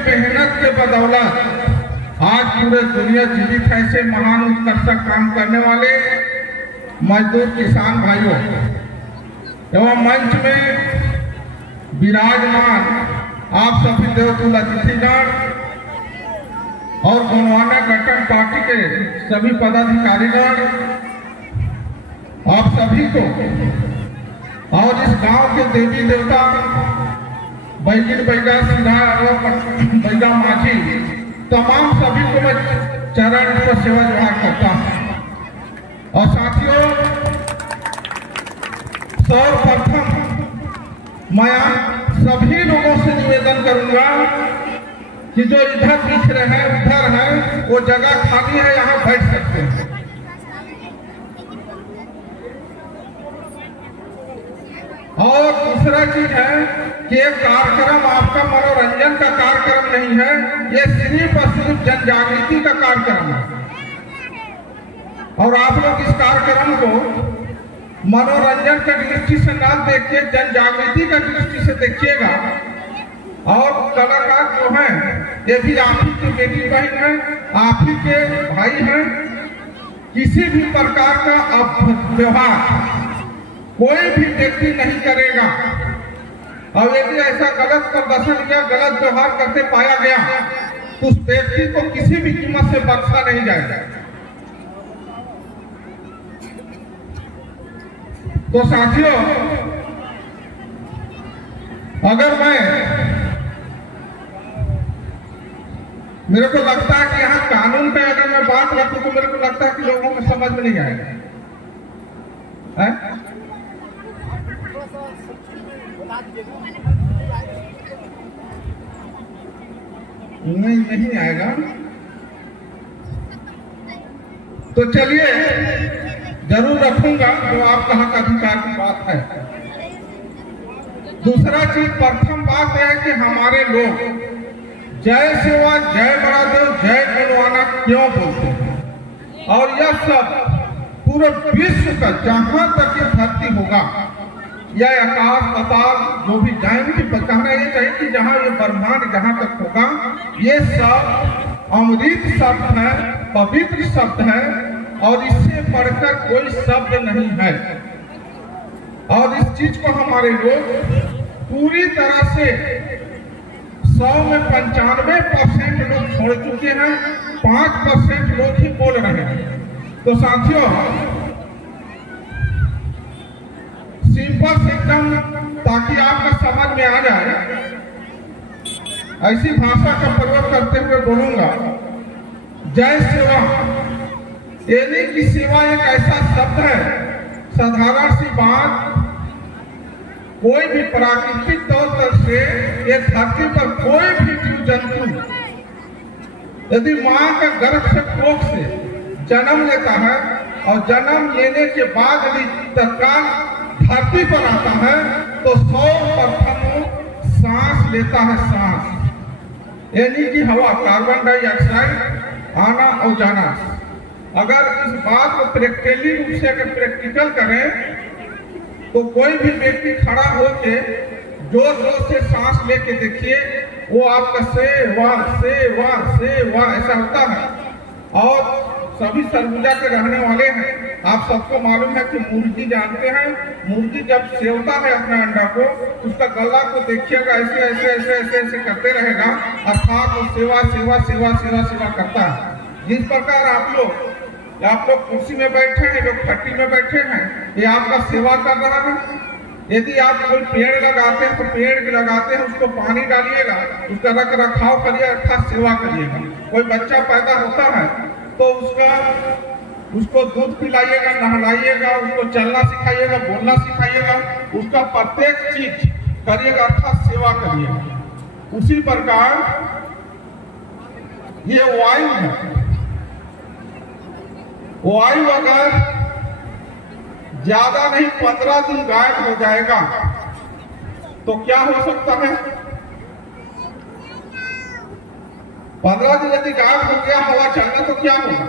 मेहनत के बदौलत आज पूरे दुनिया जीवित है। ऐसे महान उत्कर्षक काम करने वाले मजदूर किसान भाइयों एवं मंच में विराजमान आप सभी देवतुल अतिथिगण और गोंडवाना गठन पार्टी के सभी पदाधिकारीगण, आप सभी को और इस गांव के देवी देवता बैगिन बैगा सीधा बैगा माझी तमाम सभी को मैं चरण पर सेवा जोहार करता हूँ। और साथियों, सर्वप्रथम मैं सभी लोगों से निवेदन करूंगा कि जो इधर पीछ रहे हैं उधर है, वो जगह खाली है, यहाँ बैठ सकते हैं। और दूसरा चीज है कि ये कार्यक्रम आपका मनोरंजन का कार्यक्रम नहीं है, ये सिर्फ और सिर्फ जन जागृति का कार्यक्रम है। और आप लोग इस कार्यक्रम को मनोरंजन की दृष्टि से ना देखिए, जन जागृति की दृष्टि से देखिएगा। और कलाकार जो हैं ये भी आप ही की बेटी बहन है, आप ही के भाई हैं। किसी भी प्रकार का व्यवहार कोई भी व्यक्ति नहीं करेगा। और यदि ऐसा गलत प्रदर्शन या गलत व्यवहार करते पाया गया तो उस व्यक्ति को किसी भी कीमत से बख्शा नहीं जाएगा। तो साथियों, अगर मेरे को लगता है कि यहाँ कानून पे अगर मैं बात रखूं तो मेरे को लगता है कि लोगों को समझ में नहीं आएगा। नहीं आएगा। तो चलिए, जरूर रखूंगा जो आपका हक अधिकार की बात है। दूसरा चीज, प्रथम बात यह है कि हमारे लोग जय सेवा, जय बड़ादेव, जय गोंडवाना क्यों बोलते हैं। और यह सब पूरे विश्व का जहां तक ये धरती होगा, यह आकाश पाताल जो भी जाएंगे, कहना ये चाहिए कि जहां ये ब्रह्मांड जहां तक होगा, ये सब अमृत शब्द है, पवित्र शब्द है और इससे बढ़कर कोई शब्द नहीं है। और इस चीज को हमारे लोग पूरी तरह से 100 में 95% लोग छोड़ चुके हैं, 5% लोग ही बोल रहे हैं। तो साथियों, सिंपल से एकदम, ताकि आपका समझ में आ जाए, ऐसी भाषा का प्रयोग करते हुए बोलूंगा। जय सेवा, यानी कि सेवा एक ऐसा शब्द है, साधारण सी बात, कोई भी प्राकृतिक तौर से ये धरती पर कोई भी जीव जंतु यदि मां का गर्भ से कोख से जन्म लेता है और जन्म लेने के बाद यदि तत्काल धरती पर आता है तो 100% सांस लेता है, सांस यानी कि हवा, कार्बन डाइऑक्साइड आना और जाना। अगर इस बात को प्रैक्टिकली रूप से अगर प्रैक्टिकल करें तो कोई भी व्यक्ति खड़ा होके जोर जोर से सांस लेके देखिए, वो आपका सेवा सेवा सेवा ऐसा होता है। और सभी सरगुजा के रहने वाले हैं, आप सबको मालूम है कि मुर्गी जानते हैं, मुर्गी जब सेवता है अपने अंडा को, उसका गला को देखिएगा ऐसे ऐसे ऐसे ऐसे ऐसे करते रहेगा, अर्थात वो सेवा सेवा सेवा सेवा सेवा करता है। जिस प्रकार आप लोग कुर्सी में बैठे हैं, लोग खट्टी में बैठे हैं, ये आपका सेवा कर रहा है। यदि आप कोई पेड़ लगाते हैं तो पेड़ लगाते हैं, उसको पानी डालिएगा, उसका रख रखाव करिए, अर्थात सेवा करिएगा। कोई बच्चा पैदा होता है तो उसको दूध पिलाइएगा, नहलाइएगा, उसको चलना सिखाइएगा, बोलना सिखाइएगा, उसका प्रत्येक चीज करिएगा, अर्थात सेवा करिएगा। उसी प्रकार ये वायु है, वायु अगर ज्यादा नहीं 15 दिन गायब हो जाएगा तो क्या हो सकता है? 15 दिन यदि गायब हो गया हवा चलना तो क्या होगा?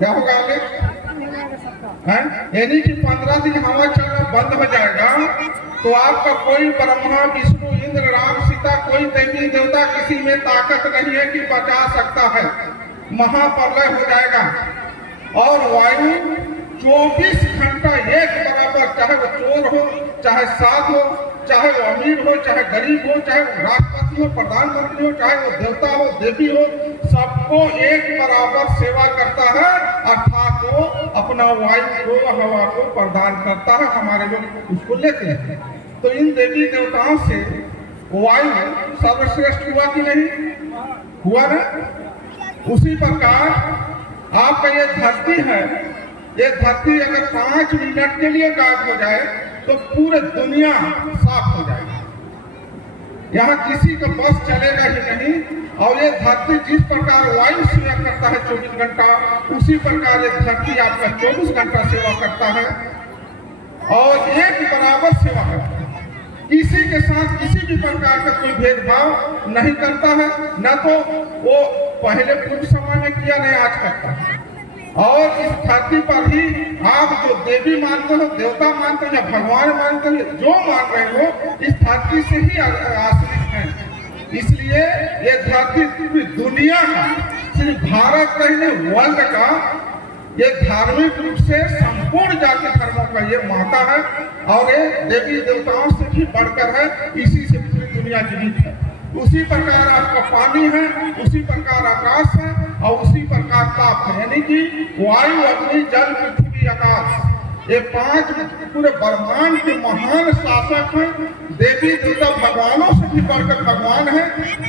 क्या होगा आगे? यानी कि 15 दिन हवा चलना बंद हो जाएगा तो आपका कोई ब्रह्मा विष्णु इंद्र राम पिता कोई देवी देवता किसी में ताकत नहीं है कि बचा सकता है। महाप्रलय हो जाएगा और वायु 24 घंटा एक बराबर, चाहे वो चोर हो, चाहे साध हो, चाहे वो अमीर हो, चाहे गरीब हो, चाहे वो राष्ट्रपति हो, प्रधानमंत्री हो, चाहे वो देवता हो, देवी हो, सबको एक बराबर सेवा करता है। अर्थात वो अपना वायु को, हवा को प्रदान करता है। हमारे लोग उसको लेते हैं। तो इन देवी देवताओं से वायु सर्वश्रेष्ठ हुआ कि नहीं हुआ ना? उसी प्रकार आपका ये धरती है, ये धरती अगर 5 मिनट के लिए गायब हो जाए तो पूरे दुनिया साफ हो जाएगी। यहाँ किसी का बस चलेगा ही नहीं। और ये धरती जिस प्रकार वायु सेवा करता है 24 घंटा, उसी प्रकार ये धरती आपका 24 घंटा सेवा करता है और एक बराबर सेवा करता है। किसी के साथ किसी भी प्रकार का कोई भेदभाव नहीं करता है। न तो वो पहले पूर्व समय में किया, नहीं आज करता है। और इस धरती पर ही आप जो देवी मानते हो, देवता मानते हो या भगवान मानते हो, जो मान रहे हो, इस धरती से ही आश्रित हैं। इसलिए ये धरती पूरी दुनिया का, सिर्फ भारत का ही नहीं, वर्ल्ड का ये धार्मिक रूप से संपूर्ण जाति धर्मों का ये माता है और ये देवी देवताओं से भी बढ़कर है। इसी से पूरी दुनिया जीवित है। उसी प्रकार आपका पानी है, उसी प्रकार आकाश है और उसी प्रकार ताप है। यानी कि वायु, अग्नि, जल, पृथ्वी, आकाश, ये 5 पूरे ब्रह्मांड के महान शासक हैं। देवी देवता भगवानों से भी बढ़कर भगवान है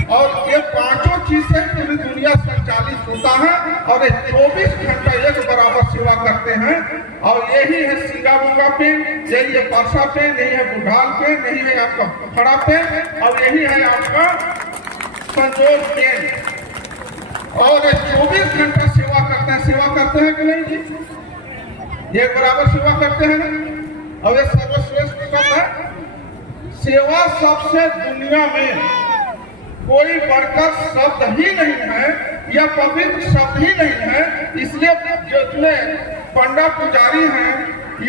और ये 5 चीज से पूरी दुनिया संचालित होता है और ये 24 घंटा एक बराबर सेवा करते हैं। और यही है सिंगाबुंगा पेन, यही है परसा पेन, यही है बुढ़ाल पेन, यही है आपका खड़ा पेन और यही है आपका संजोग पेन। और ये 24 घंटा सेवा करते हैं। सेवा करते हैं कि नहीं जी? एक बराबर सेवा करते हैं ना। और ये सर्वश्रेष्ठ शब्द है। सेवा सबसे दुनिया में कोई बढ़कर शब्द ही नहीं है या पवित्र शब्द ही नहीं है। इसलिए जितने पंडा पुजारी हैं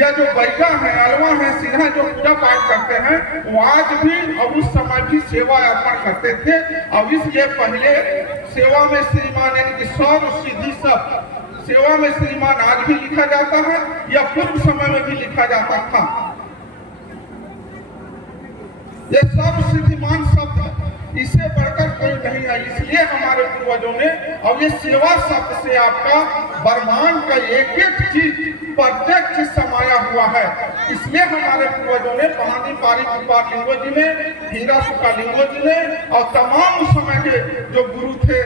या जो बैठा है, अलवा है, सीधा जो पूजा पाठ करते हैं, वो आज भी और उस समय भी सेवा अर्पण करते थे। और इसलिए पहले सेवा में श्रीमान यानी कि सर्व सिद्धि सब सेवा में श्रीमान आज भी लिखा जाता है या पूर्व समय में भी लिखा जाता था। ये सब सिद्धिमान शब्द है, इससे बढ़कर कोई नहीं है। इसलिए हमारे पूर्वजों ने, और ये सेवा शब्द से आपका ब्रह्मांड का एक एक चीज प्रत्यक्ष समाया हुआ है। इसलिए हमारे पूर्वजों ने पहाड़ी पारी कुपार लिंगो जी ने, हीरा सुखा लिंगो जी ने और तमाम समय के जो गुरु थे,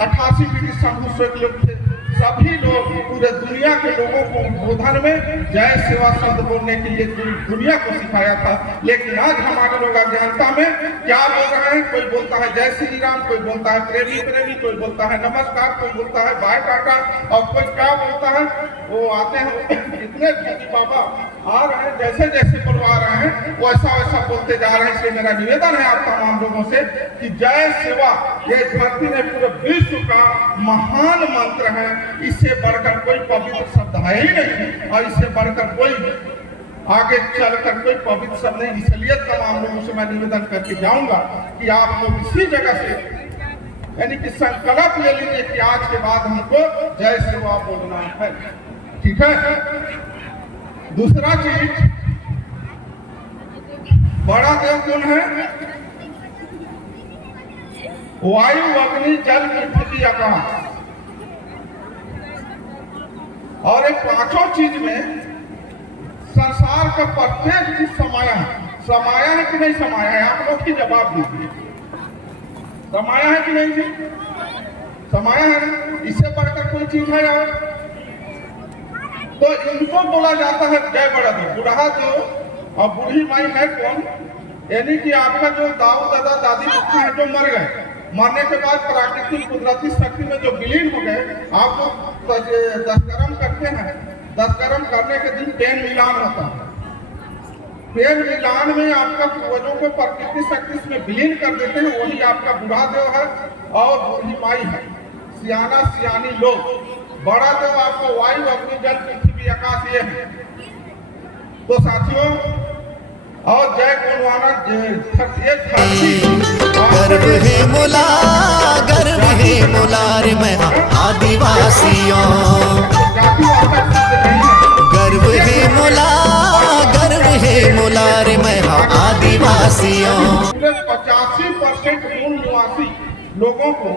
88 पीढ़ी शंभु श्वेत लोग थे, सभी लोग पूरे दुनिया के लोगों को उद्बोधन में जय सेवा शब्द बोलने के लिए दुनिया को सिखाया था। लेकिन आज हमारे लोग अज्ञानता में क्या बोल रहे हैं? कोई बोलता है जय श्री राम, कोई बोलता है प्रेमी प्रेमी, कोई बोलता है नमस्कार, कोई बोलता है बाय टाटा और कोई क्या बोलता है, वो आते हैं इतने ज्योति बाबा आ रहे हैं, जैसे जैसे बुलवा रहे हैं वैसा वैसा बोलते जा रहे हैं। इसलिए मेरा निवेदन है आप तमाम लोगों से कि जय सेवा ये धरती में पूरे विश्व का महान मंत्र है। इससे बढ़कर कोई पवित्र शब्द है ही नहीं और इससे बढ़कर कोई आगे चलकर कोई पवित्र शब्द नहीं। इसलिए तमाम लोगों से मैं निवेदन करके जाऊंगा कि आप लोग इसी जगह से यानी कि संकल्प ले लीजिए कि आज के बाद हमको जय सेवा बोलना है। ठीक है। दूसरा चीज, बड़ा देव कौन है? वायु, अग्नि, जल, पृथ्वी, आकाश। और ये 5 चीज में संसार का प्रत्येक चीज समाया है। समाया है कि नहीं समाया है? आप लोग ही जवाब दीजिए। समाया है कि नहीं जी? समाया है। इससे बढ़कर कोई चीज है यार? तो इनको बोला जाता है जय बड़ा देव, बुढ़ा देव और बूढ़ी माई है कौन? यानी कि आपका जो दाऊ दादा दादी है जो मर गए, मरने के बाद प्राकृतिक कुदरती शक्ति में जो विलीन हो गए, आप लोग 10 कर्म करते हैं। 10 कर्म करने के दिन पेन मिलान होता है। पेन मिलान में आपका पूर्वजों को प्राकृतिक शक्ति में विलीन कर देते हैं। वही आपका बुढ़ा देव है और बूढ़ी माई है, सियाना सियानी लोग। बड़ा देव आपको वायु, अग्नि, जल, पृथ्वी, आकाश ये है। तो साथियों और जय गोंडवाना गर्व है मोला, गर्व है मोला रे मैं आदिवासियों। गर्व है मोला, गर्व है मोला रे मैं आदिवासियों। 85% मूल निवासी लोगों को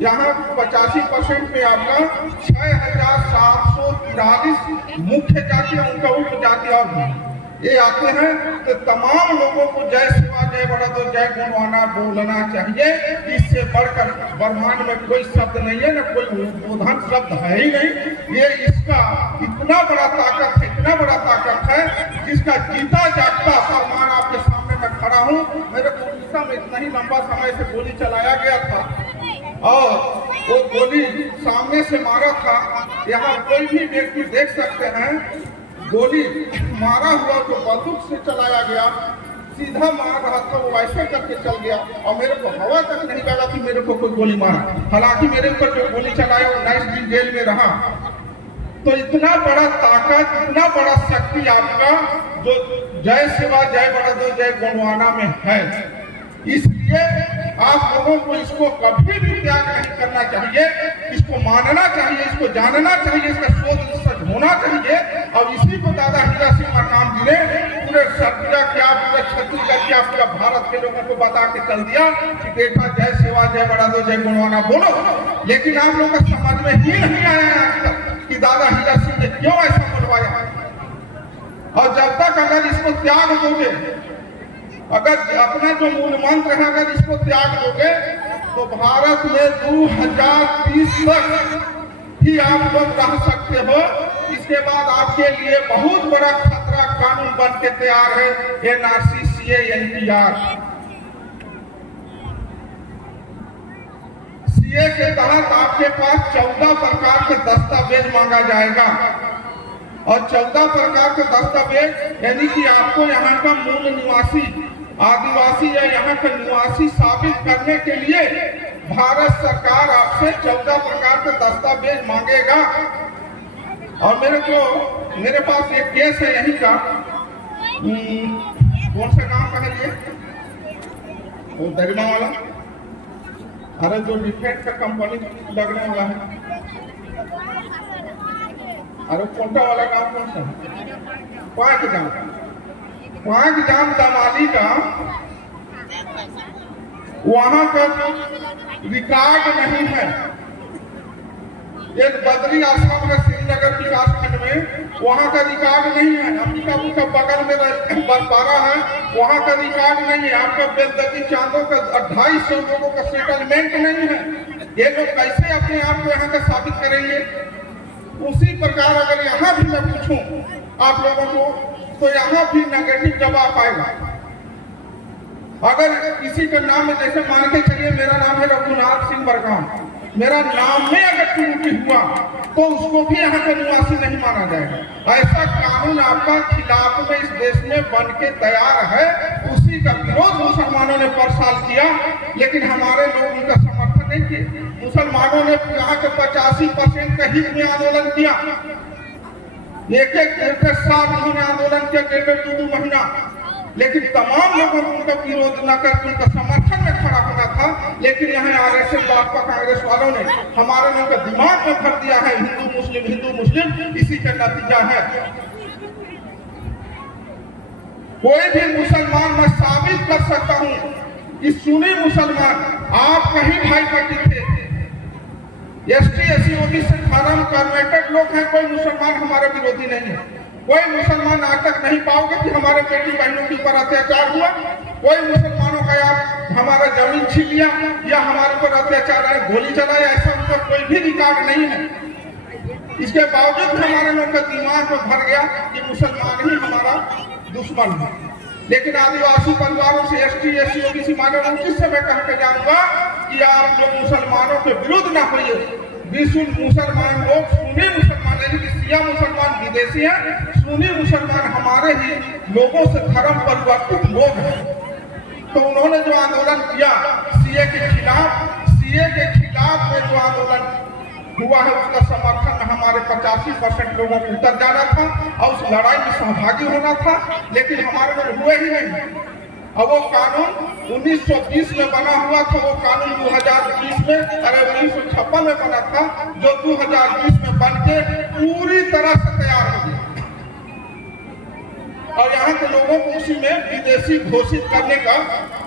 यहाँ 85% में आपका 6743 मुख्य जाति उनका उपजाति और ये आते हैं। तो तमाम लोगों को जय शिवा जय बड़ादो जय गोंडवाना बोलना चाहिए। इससे बढ़कर ब्रह्मांड में कोई शब्द नहीं है, न कोई उद्बोधन शब्द है ही नहीं। ये इसका इतना बड़ा ताकत है, इतना बड़ा ताकत है जिसका जीता जागता प्रमाण आपके सामने मैं खड़ा हूँ। मेरे उड़ीसा में इतना ही लंबा समय से गोली चलाया गया था और वो गोली सामने से मारा था। यहाँ कोई भी व्यक्ति देख सकते हैं गोली मारा हुआ तो बंदूक से चलाया गया, सीधा मार रहा था वो ऐसे करके चल गया और मेरे को हवा तक नहीं लगा कि मेरे को कोई गोली मारा। हालांकि मेरे ऊपर जो गोली चलाया वो 19 दिन जेल में रहा। तो इतना बड़ा ताकत, इतना बड़ा शक्ति आपका जो जय शिवा जय बड़ादो जय गोंडवाना में है। इसलिए आप लोगों को इसको कभी भी त्याग नहीं करना चाहिए, इसको मानना चाहिए, इसको जानना चाहिए, इसका शोध सच होना चाहिए। और इसी को दादा हीरा सिंह मरकाम जी ने पूरे सत्या क्या, पूरे छत्तीसगढ़ क्या, पूरा भारत के लोगों को बता के चल दिया कि बेटा जय शिवा जय बड़ादो जय गोंडवाना बोलो। लेकिन आप लोगों का समझ में ही नहीं आया आज तक कि दादा हीरा सिंह ने क्यों ऐसा बोलवाया। और जब तक अगर इसको त्याग दोगे, अगर अपना जो मूल मंत्र है अगर इसको त्याग दोगे तो भारत में 2030 तक ही आप लोग रह सकते हो। इसके बाद आपके लिए बहुत बड़ा खतरा कानून बन के तैयार है, NRC CA NPR। CA के तहत आपके पास 14 प्रकार के दस्तावेज मांगा जाएगा और 14 प्रकार के दस्तावेज यानी कि आपको यहाँ का मूल निवासी आदिवासी या यहाँ का निवासी साबित करने के लिए भारत सरकार आपसे 14 प्रकार के दस्तावेज मांगेगा। और मेरे पास एक केस है यहीं का, कौन सा गांव का है ये, वो दरिमा वाला, अरे जो डिफेंस का कंपनी लगने वाला है, अरे कोटा वाला गांव कौन सा है, पांच जाम दमाली का, वहां का रिकॉर्ड नहीं है। एक बद्री आश्रम है श्रीनगर विकास खंड में, वहां का रिकॉर्ड नहीं है। अंबिकापुर का बगल में बरपारा है, वहां का रिकॉर्ड नहीं है। आपका बेलदगी चांदों का 250 लोगों का सेटलमेंट नहीं है। ये लोग कैसे अपने आप को यहाँ का साबित करेंगे। उसी प्रकार अगर यहाँ भी मैं पूछूं आप लोगों को तो यहाँ भी नेगेटिव जवाब आएगा। अगर किसी का नाम है, जैसे मान के चलिए मेरा नाम है रघुनाथ सिंह बरगाम, मेरा नाम में अगर त्रुटि हुआ तो उसको भी यहाँ का निवासी नहीं माना जाएगा। ऐसा कानून आपका खिलाफ में इस देश में बन के तैयार है। उसी का विरोध मुसलमानों ने पर साल किया, लेकिन हमारे लोग उनका समर्थन नहीं किए। मुसलमानों ने यहाँ के 85% का हित में आंदोलन किया। एक साल उन्होंने आंदोलन किया, 1.5-2 महीना, लेकिन तमाम लोगों को उनका विरोध न करके उनका समर्थन में खड़ा होना था। लेकिन यहाँ RSS भाजपा कांग्रेस वालों ने हमारे लोगों का दिमाग में भर दिया है हिंदू मुस्लिम, इसी का नतीजा है। कोई भी मुसलमान मैं साबित कर सकता हूँ कि सुन्नी मुसलमान आप कहीं भाई बटी थे, ST SC OBC from converted लोग हैं, कोई मुसलमान हमारे विरोधी नहीं है। कोई मुसलमान आज तक नहीं पाओगे कि हमारे बेटी बहनों के ऊपर अत्याचार हुआ। कोई मुसलमानों का यार हमारा जमीन छीन लिया या हमारे ऊपर अत्याचार है, गोली चलाया, ऐसा उनका कोई भी रिकॉर्ड नहीं है। इसके बावजूद हमारे लोग का दिमाग में भर गया कि मुसलमान ही हमारा दुश्मन है। लेकिन आदिवासी परिवारों से ST SC OBC माने उनकी से मैं कह के जाऊंगा कि आप लोग मुसलमानों के विरुद्ध ना होइए। विशुद्ध मुसलमान लोग, सुन्नी मुसलमान यानी कि शिया मुसलमान विदेशी हैं, सुन्नी मुसलमान हमारे ही लोगों से धर्म परिवर्तित लोग हैं। तो उन्होंने जो आंदोलन किया CA के खिलाफ में जो आंदोलन हुआ है उसका समर्थन में हमारे 85% लोगों को उतर जाना था और उस लड़ाई में सहभागी होना था, लेकिन हमारे लोग हुए ही नहीं। और वो कानून 1920 में बना हुआ था, वो कानून 2020 में 1956 में बना था, जो 2020 में बन के पूरी तरह से तैयार हो गया और यहाँ के लोगों को उसी में विदेशी घोषित करने का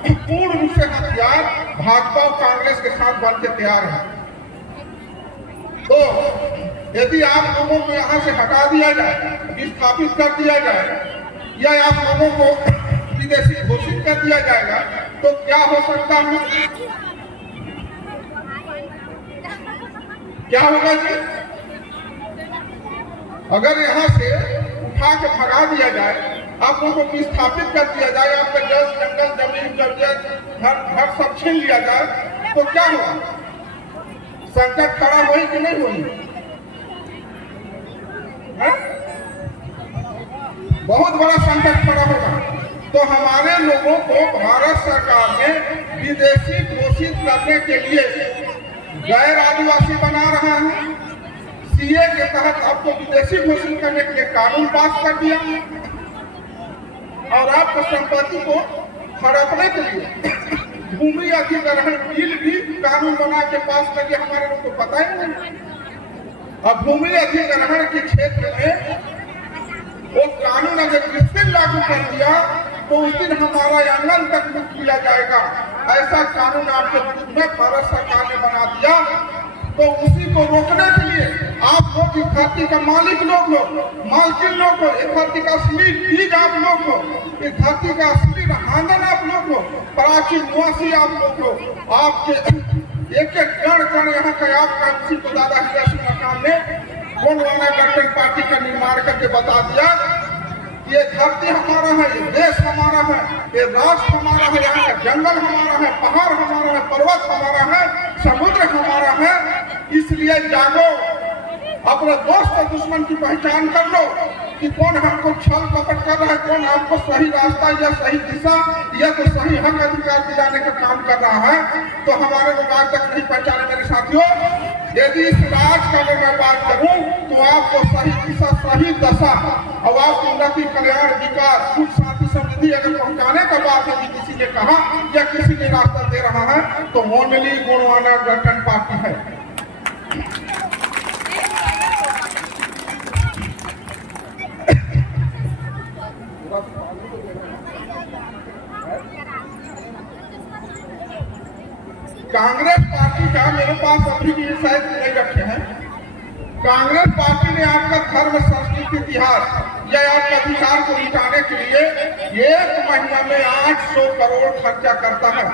पूर्ण रूप से हथियार भाजपा और कांग्रेस के साथ बन के तैयार है। तो यदि आप लोगों को यहाँ से हटा दिया जाए, विस्थापित कर दिया जाए या आप लोगों को विदेशी घोषित कर दिया जाएगा तो क्या हो सकता है? क्या होगा जी? अगर यहाँ से उठा के भगा दिया जाए, आप लोगों को विस्थापित कर दिया जाए, आपका जल जंगल जमीन जमीन घर सब छीन लिया जाए तो क्या होगा? संकट खड़ा हुई कि नहीं हुई? बहुत बड़ा संकट खड़ा होगा। तो हमारे लोगों को भारत सरकार ने विदेशी घोषित करने के लिए गैर आदिवासी बना रहा है। सीए के तहत आपको विदेशी घोषित करने के लिए कानून पास कर दिया और आपको संपत्ति को हड़पने के लिए भूमि अधिग्रहण बिल भी कानून बना के पास कर दिया। हमारे लोग को पता ही नहीं। अब भूमि अधिग्रहण के क्षेत्र में वो कानून अगर जिस दिन लागू कर दिया तो उस दिन हमारा आंगन तक मुक्त किया जाएगा। ऐसा कानून आपके विरुद्ध में भारत सरकार ने बना दिया। तो उसी को रोकने के लिए आप लोग इस धरती का मालिक लोग मालकिन लोग हो, इस धरती का असली बीज आप लोग हो, इस धरती का असली रहांदन आप लोग हो, प्राचीन निवासी आप लोग हो। आपके एक एक कण कण यहाँ का आपका किसी को दादा हीरा सिंह मकान ने गोंडवाना गठबंधन पार्टी का निर्माण करके बता दिया। ये धरती हमारा है, ये देश हमारा है, ये राष्ट्र हमारा है, यहाँ का जंगल हमारा है, पहाड़ हमारा है, पर्वत हमारा है, समुद्र हमारा है। इसलिए जागो, अपने दोस्त और दुश्मन की पहचान कर लो कि कौन हमको छल कपट कर रहा है, कौन आपको सही रास्ता या सही दिशा या तो सही हक अधिकार दिलाने का काम कर रहा है। तो हमारे लोग आज तक नहीं पहचाने। मेरे साथियों, यदि इस राज का अगर मैं बात करूं तो आपको सही दिशा, सही दशा और आपको उन्नति, कल्याण, विकास, सुख, शांति, समृद्धि अगर पहुंचाने का बात यदि किसी ने कहा या किसी ने रास्ता दे रहा है तो ओनली गोंडवाना गठबंधन पार्टी है। कांग्रेस पार्टी का मेरे पास अभी भी शायद नहीं रखे हैं। कांग्रेस पार्टी ने आपका धर्म, संस्कृति, इतिहास या आपके अधिकार को मिटाने के लिए 1 महीना में 800 करोड़ खर्चा करता है।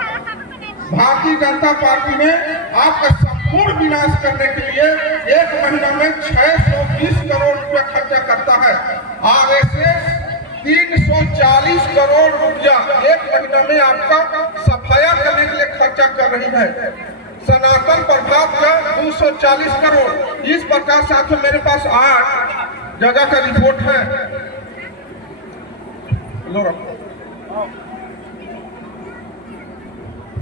भारतीय जनता पार्टी ने आपका संपूर्ण विनाश करने के लिए 1 महीना में 620 करोड़ रुपया खर्चा करता है। आरएसएस 340 करोड़ रुपया 1 महीना में आपका सफाया करने के लिए खर्चा कर रही है। सनातन प्रभाव का 240 करोड़। इस प्रकार साथियों मेरे पास 8 जगह का रिपोर्ट है।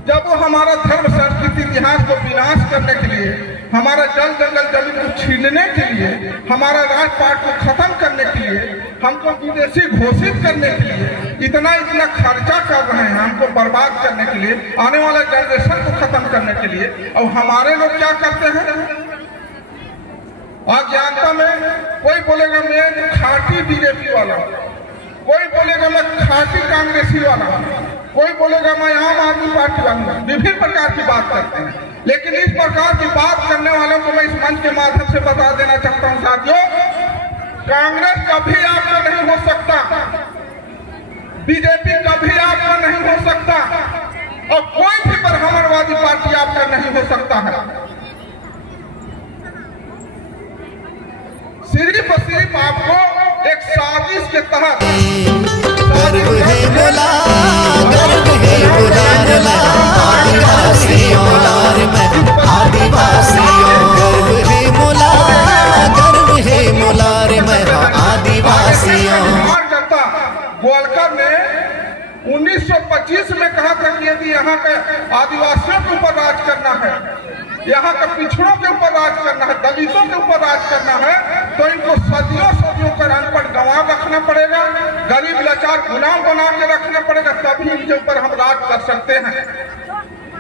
जब वो हमारा धर्म, संस्कृति, इतिहास को विनाश करने के लिए, हमारा जल जंगल जमीन को छीनने के लिए, हमारा राजपाट को खत्म करने के लिए, हमको विदेशी घोषित करने के लिए इतना खर्चा कर रहे हैं, हमको बर्बाद करने के लिए, आने वाले जनरेशन को खत्म करने के लिए, और हमारे लोग क्या करते हैं? अज्ञानता में कोई बोलेगा मैं खाटी बीजेपी वाला, कोई बोलेगा मैं खाटी कांग्रेसी वाला, कोई बोलेगा मैं आम आदमी पार्टी वाला। विभिन्न प्रकार की बात करते हैं। लेकिन इस प्रकार की बात करने वालों को मैं इस मंच के माध्यम से बता देना चाहता हूं साथियों, कांग्रेस कभी आपका नहीं हो सकता, बीजेपी कभी आपका नहीं हो सकता, और कोई भी ब्राह्मणवादी पार्टी आपका नहीं हो सकता है। सिर्फ आपको एक साजिश के तहत गर्व है बोला, गर्व है बुलार मैं आदिवासियों, मैं आदिवासियों। गर्व है बोला, गर्व है मुलार मैं आदिवासियों। गोलकर ने 1925 में कहा था कि यदि यहाँ के आदिवासियों के ऊपर राज करना है यहाँ के पिछड़ों के ऊपर राज करना है, दलितों के ऊपर राज करना है, तो इनको सदियों सदियों कर अनपढ़ गंवार रखना पड़ेगा, गरीब लाचार गुलाम बना के रखना पड़ेगा, तभी इनके ऊपर हम राज कर सकते हैं।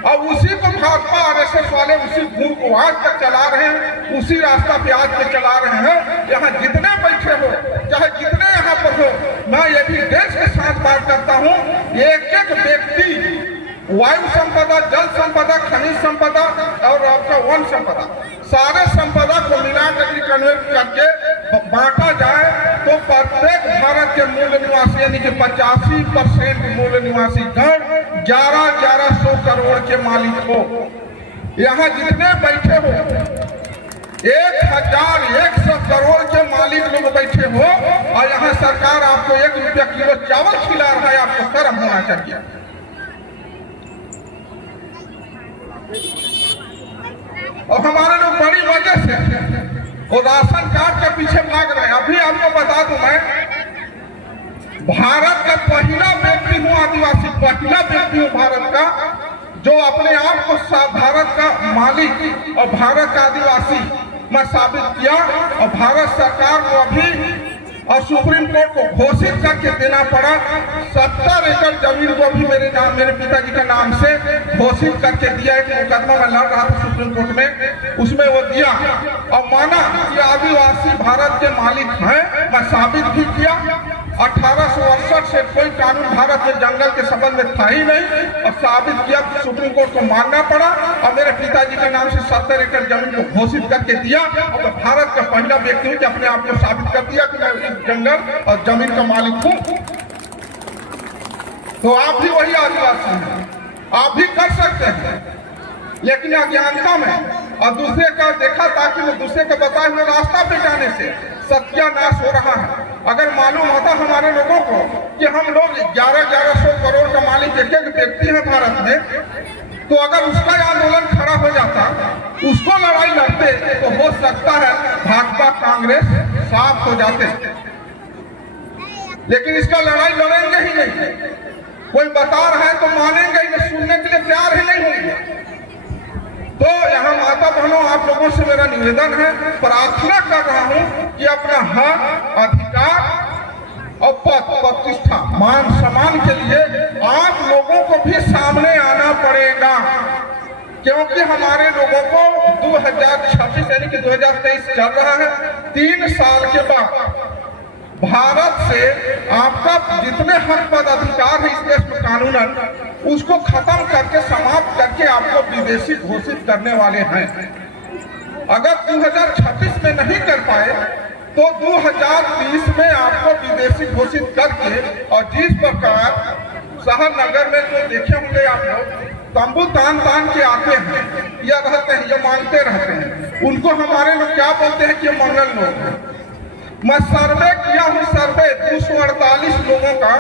अब उसी को भाजपा आरएसएस वाले उसी गुण को आज तक चला रहे हैं, उसी रास्ता पे आज पे चला रहे हैं। यहाँ जितने बैठे हो, चाहे जितने यहाँ पर हो, मैं ये भी देश के साथ बात करता हूँ, एक एक व्यक्ति वायु संपदा, जल संपदा, खनिज संपदा और आपका वन संपदा, सारे संपदा को मिलाकर कन्वर्ट करके बांटा जाए तो प्रत्येक भारत के मूल निवासी यानी कि 85% मूल निवासी गण 1100 करोड़ के मालिक हो। यहाँ जितने बैठे हो 1100 करोड़ के मालिक लोग बैठे हो और यहाँ सरकार आपको 1 रुपया किलो चावल खिला रहा है, आपको शर्म होना चाहिए। और हमारे लोग बड़ी वजह से वो राशन कार्ड के पीछे भाग रहे हैं। अभी आपको बता दूं, मैं भारत का पहला व्यक्ति हूँ, आदिवासी पहला व्यक्ति हूँ भारत का जो अपने आप को भारत का मालिक और भारत का आदिवासी मैं साबित किया। और भारत सरकार को अभी और सुप्रीम कोर्ट को घोषित करके देना पड़ा। 70 एकड़ जमीन को भी मेरे पिताजी का नाम से घोषित करके दिया। एक मुकदमा में लड़ रहा था सुप्रीम कोर्ट में, उसमें वो दिया और माना कि आदिवासी भारत के मालिक हैं। मैं साबित भी किया। 1868 से कोई कानून भारत में जंगल के संबंध में था ही नहीं और साबित किया, सुप्रीम कोर्ट को मानना पड़ा और मेरे पिताजी के नाम से 70 एकड़ जमीन को घोषित करके दिया। और मैं भारत का पहला व्यक्ति हूँ कि अपने आप को साबित कर दिया कि मैं जंगल और जमीन का मालिक हूँ। तो आप भी वही आदिवासी हैं, आप भी कर सकते हैं, लेकिन अज्ञानता में और दूसरे का देखा ताकि मैं दूसरे के बताए हुए रास्ता पे जाने से सत्यानाश हो रहा है। अगर मालूम होता हमारे लोगों को कि हम लोग 1100 करोड़ का मालिक एक एक व्यक्ति है भारत में, तो अगर उसका आंदोलन खड़ा हो जाता, उसको लड़ाई लड़ते, तो हो सकता है भाजपा कांग्रेस साफ हो जाते। लेकिन इसका लड़ाई लड़ेंगे ही नहीं। कोई बता रहा है तो मानेंगे ही नहीं, सुनने के लिए तैयार ही नहीं होंगे। तो यहाँ माता बहनों, आप लोगों से मेरा निवेदन है, प्रार्थना कर रहा हूँ कि अपना हक, अधिकार और पद प्रतिष्ठा, मान सम्मान के लिए आप लोगों को भी सामने आना पड़ेगा। क्योंकि हमारे लोगों को 2026 यानी कि 2023 चल रहा है, 3 साल के बाद भारत से आपका जितने हक पद अधिकार है इस देश में कानूनन, उसको खत्म करके समाप्त करके आपको विदेशी घोषित करने वाले हैं। अगर 2026 में नहीं कर पाए तो 2030 में आपको विदेशी घोषित करके, और जिस प्रकार शहर नगर में जो देखे होंगे आप लोग, तंबू तान के आते हैं या रहते हैं, ये मांगते रहते हैं, उनको हमारे लोग क्या बोलते हैं कि ये मंगल लोग हैं। मैं सर्वे किया हूँ, सर्वे 248 लोगों का,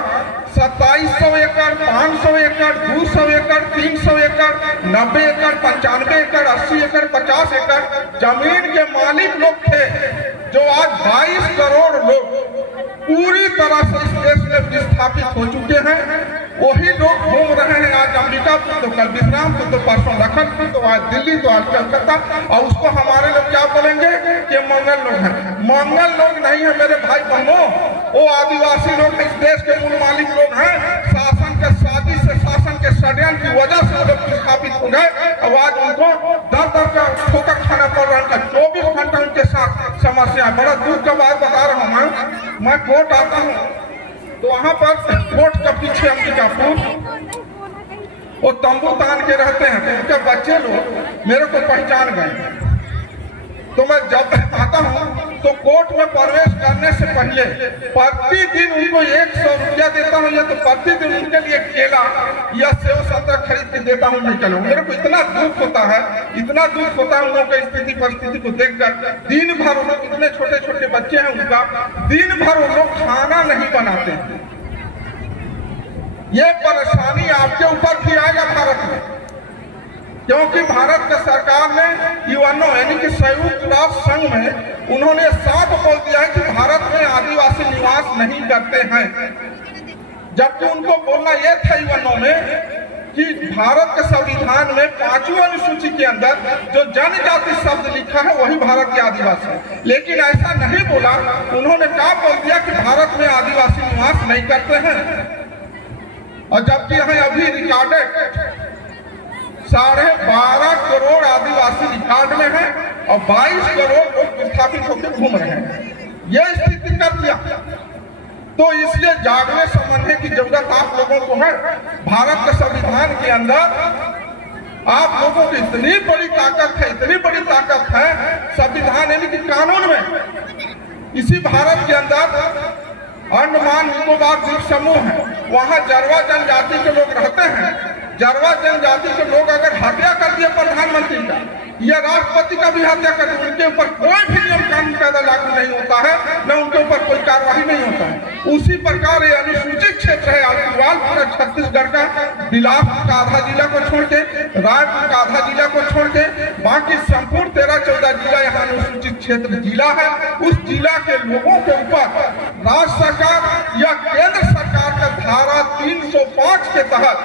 2700 एकड़, 500 एकड़, 200 एकड़, 300 एकड़, 90 एकड़, 95 एकड़, 80 एकड़, 50 एकड़ जमीन के मालिक लोग थे, जो आज 22 करोड़ लोग पूरी तरह से इस देश में विस्थापित हो चुके हैं। वही लोग घूम रहे हैं, आज अंबिकापुर तो कल विश्रामपुर, तो परसों लखनपुर, तो आज दिल्ली, तो आज कलकत्ता, और उसको हमारे लोग क्या बोलेंगे कि मंगल लोग हैं। मंगल लोग नहीं है मेरे भाई बहनों, वो आदिवासी लोग इस देश के मूल मालिक लोग हैं। शासन के साजिश से, शासन के षड्यंत्र की वजह से लोग विस्थापित हो गए और आज उनको दर का ठोकर खाना पड़ रहा है। 24 घंटा उनके साथ समस्या। बड़ा दुख का बात बता रहा हूँ। मैं कोर्ट आता हूँ तो वहाँ पर कोर्ट के पीछे अंबिकापुर वो तंबू तान के रहते हैं, तो उनके बच्चे लोग मेरे को पहचान गए। तो मैं जब आता हूँ तो कोर्ट में प्रवेश करने से पहले प्रतिदिन उनको 100 रुपया देता हूँ, या तो प्रतिदिन उनके लिए केला या सेव संतरा खरीद के देता हूँ। मैं चलो, मेरे को इतना दुख होता है, इतना दुख होता है उन लोगों की स्थिति परिस्थिति को देखकर। दिन भर उन लोग, इतने छोटे छोटे बच्चे हैं उनका, दिन भर उन लोग खाना नहीं बनाते। ये परेशानी आपके ऊपर भी आएगा भारत में, क्योंकि भारत के सरकार ने यूएनओ यानी कि संयुक्त राष्ट्र संघ में उन्होंने साफ बोल दिया है कि भारत में आदिवासी निवास नहीं करते हैं। जबकि उनको बोलना यह था यूएनओ में कि भारत के संविधान में 5वीं अनुसूची के अंदर जो जनजाति शब्द लिखा है वही भारत के आदिवासी है, लेकिन ऐसा नहीं बोला। उन्होंने क्या बोल दिया कि भारत में आदिवासी निवास नहीं करते हैं, और जबकि यहाँ अभी रिकॉर्डेड 12.5 करोड़ आदिवासी रिकॉर्ड में है और 22 करोड़ लोग विस्थापित होकर घूम रहे हैं। यह स्थिति कर दिया। तो इसलिए जागने समझने की जरूरत आप लोगों को है। भारत के संविधान के अंदर आप लोगों की इतनी बड़ी ताकत है, इतनी बड़ी ताकत है संविधान यानी कि कानून में। इसी भारत के अंदर अंडमान निकोबार द्वीप समूह है, वहाँ जरवा जनजाति के लोग रहते हैं। जरवा जनजाति के लोग अगर हत्या कर दिए प्रधानमंत्री का या राष्ट्रपति का भी हत्या कर दिए, उनके ऊपर कोई भी नियम कानून कायदा लागू नहीं होता है, न उनके ऊपर कोई कार्रवाई नहीं होता है। उसी प्रकार ये अनुसूचित क्षेत्र है आदिवाल पूरा छत्तीसगढ़ का, बिलासपुर का आधा जिला को छोड़ के, रायपुर का आधा जिला को छोड़ के, बाकी संपूर्ण 13-14 जिला यहाँ अनुसूचित क्षेत्र जिला है। उस जिला के लोगों के ऊपर राज्य सरकार या केंद्र सरकार का धारा 305 के तहत